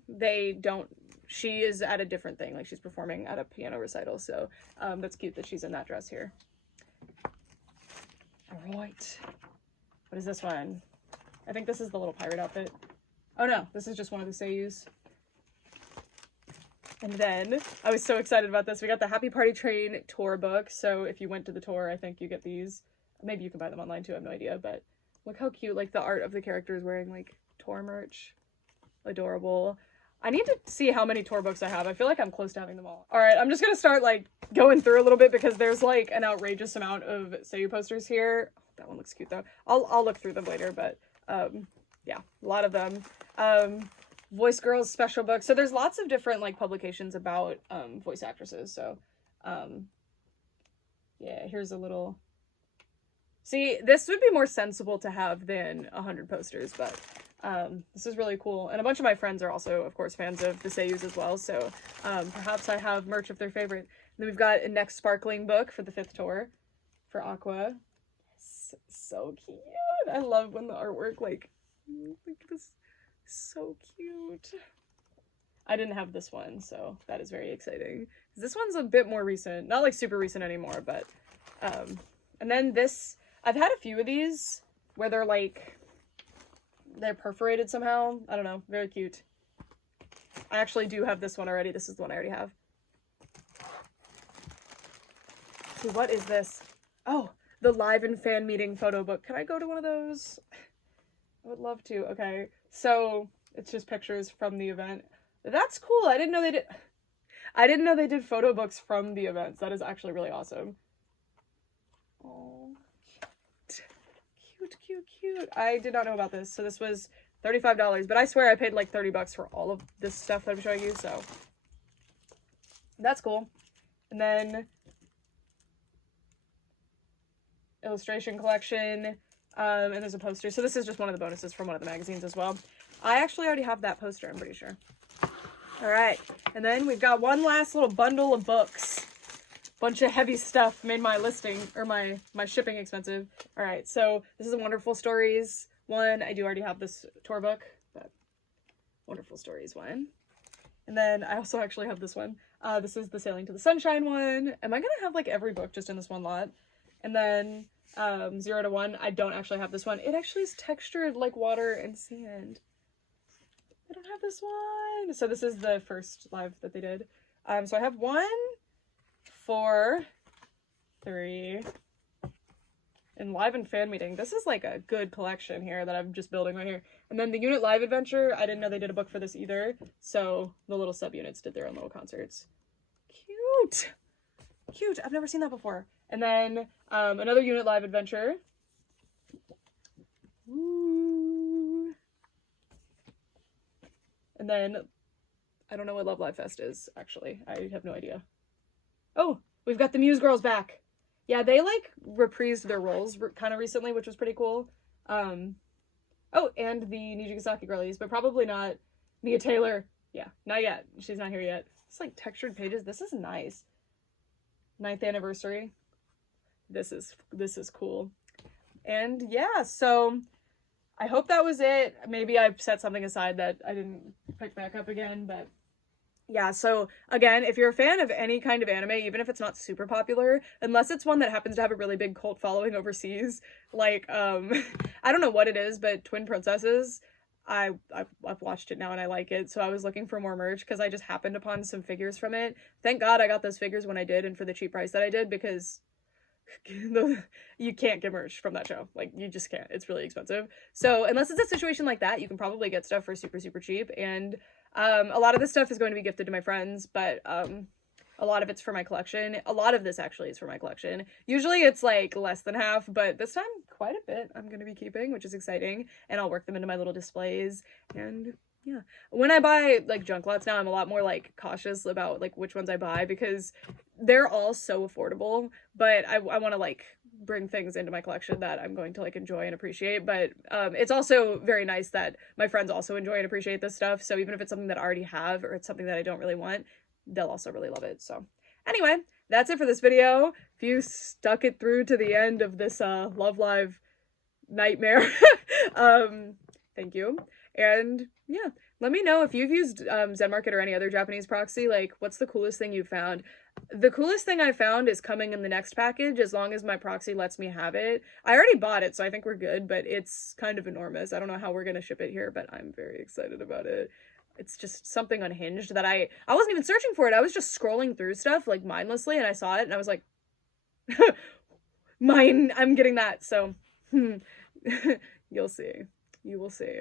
she is at a different thing. Like she's performing at a piano recital. So that's cute that she's in that dress here. All right. What is this one? I think this is the little pirate outfit. Oh no, this is just one of the seiyus. And then, I was so excited about this. We got the Happy Party Train tour book. So if you went to the tour, I think you get these. Maybe you can buy them online too, I have no idea. But look how cute, like the art of the characters wearing like tour merch. Adorable. I need to see how many tour books I have. I feel like I'm close to having them all. All right, I'm just gonna start like going through a little bit because there's like an outrageous amount of Seiyu posters here. Oh, that one looks cute though. I'll look through them later, but yeah, a lot of them. Voice Girls special book. So there's lots of different like publications about voice actresses. So yeah, here's a little. See, this would be more sensible to have than 100 posters, but this is really cool. And a bunch of my friends are also, of course, fans of the Seiyus as well. So perhaps I have merch of their favorite. And then we've got a Next Sparkling book for the 5th tour for Aqua. So cute. I love when the artwork like look at this. So cute. I didn't have this one, so that is very exciting. This one's a bit more recent. Not like super recent anymore, but and then this, I've had a few of these where they're like they're perforated somehow. I don't know, very cute. I actually do have this one already. This is the one I already have. So what is this? Oh, the Live and Fan Meeting photo book. Can I go to one of those? I would love to. Okay, so it's just pictures from the event. That's cool. I didn't know they did. I didn't know they did photo books from the events. That is actually really awesome. Oh, cute, cute, cute. I did not know about this. So this was $35, but I swear I paid like 30 bucks for all of this stuff that I'm showing you, so that's cool. And then illustration collection, and there's a poster. So this is just one of the bonuses from one of the magazines as well. I actually already have that poster, I'm pretty sure. All right, and then we've got one last little bundle of books. Bunch of heavy stuff made my listing, or my shipping expensive. All right, so this is a Wonderful Stories one. I do already have this tour book, but Wonderful Stories one. And then I also actually have this one. This is the Sailing to the Sunshine one. Am I gonna have like every book just in this one lot? And then 0 to 1, I don't actually have this one. It actually is textured like water and sand. I don't have this one. So this is the first live that they did. So I have 1, 4, 3, and live and fan meeting. This is like a good collection here that I'm just building right here. And then the unit live adventure, I didn't know they did a book for this either. So the little subunits did their own little concerts. Cute. Cute. I've never seen that before. And then another unit live adventure. Ooh. And then I don't know what Love Live Fest is, actually. I have no idea. Oh, we've got the Muse Girls back. Yeah, they like reprised their roles kind of recently, which was pretty cool. Oh, and the Nijigasaki girlies, but probably not Mia Taylor. Yeah, not yet. She's not here yet. It's like textured pages. This is nice. 9th anniversary. This is cool. And yeah, so I hope that was it. Maybe I've set something aside that I didn't pick back up again, but yeah, so again, if you're a fan of any kind of anime, even if it's not super popular, unless it's one that happens to have a really big cult following overseas, like, I don't know what it is, but Twin Princesses, I've watched it now and I like it, so I was looking for more merch because I just happened upon some figures from it. Thank God I got those figures when I did and for the cheap price that I did, because you can't get merch from that show. Like, you just can't. It's really expensive. So unless it's a situation like that, you can probably get stuff for super, super cheap, and a lot of this stuff is going to be gifted to my friends, but a lot of it's for my collection. A lot of this actually is for my collection. Usually it's like less than half, but this time quite a bit I'm going to be keeping, which is exciting, and I'll work them into my little displays. And yeah, when I buy like junk lots now, I'm a lot more like cautious about like which ones I buy, because they're all so affordable, but I want to like bring things into my collection that I'm going to like enjoy and appreciate. But it's also very nice that my friends also enjoy and appreciate this stuff, so even if it's something that I already have or it's something that I don't really want, they'll also really love it. So anyway, that's it for this video. If you stuck it through to the end of this Love Live nightmare, thank you. And yeah, let me know if you've used Zen Market or any other Japanese proxy. Like, what's the coolest thing you've found? The coolest thing I found is coming in the next package, as long as my proxy lets me have it. I already bought it, so I think we're good, but it's kind of enormous. I don't know how we're gonna ship it here, but I'm very excited about it. It's just something unhinged that I wasn't even searching for it. I was just scrolling through stuff like mindlessly, and I saw it and I was like, mine, I'm getting that. So you'll see. You will see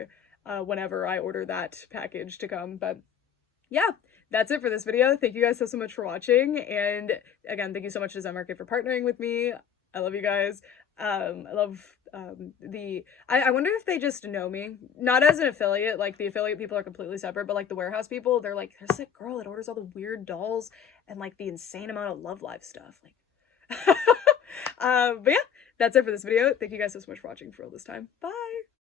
whenever I order that package to come. But yeah, that's it for this video. Thank you guys so much for watching, and again, thank you so much to Zen Market for partnering with me. I love you guys. I love I wonder if they just know me, not as an affiliate, like the affiliate people are completely separate, but like the warehouse people, they're like, there's that girl that orders all the weird dolls and like the insane amount of Love Live stuff, like but yeah, that's it for this video. Thank you guys so much for watching for all this time. Bye.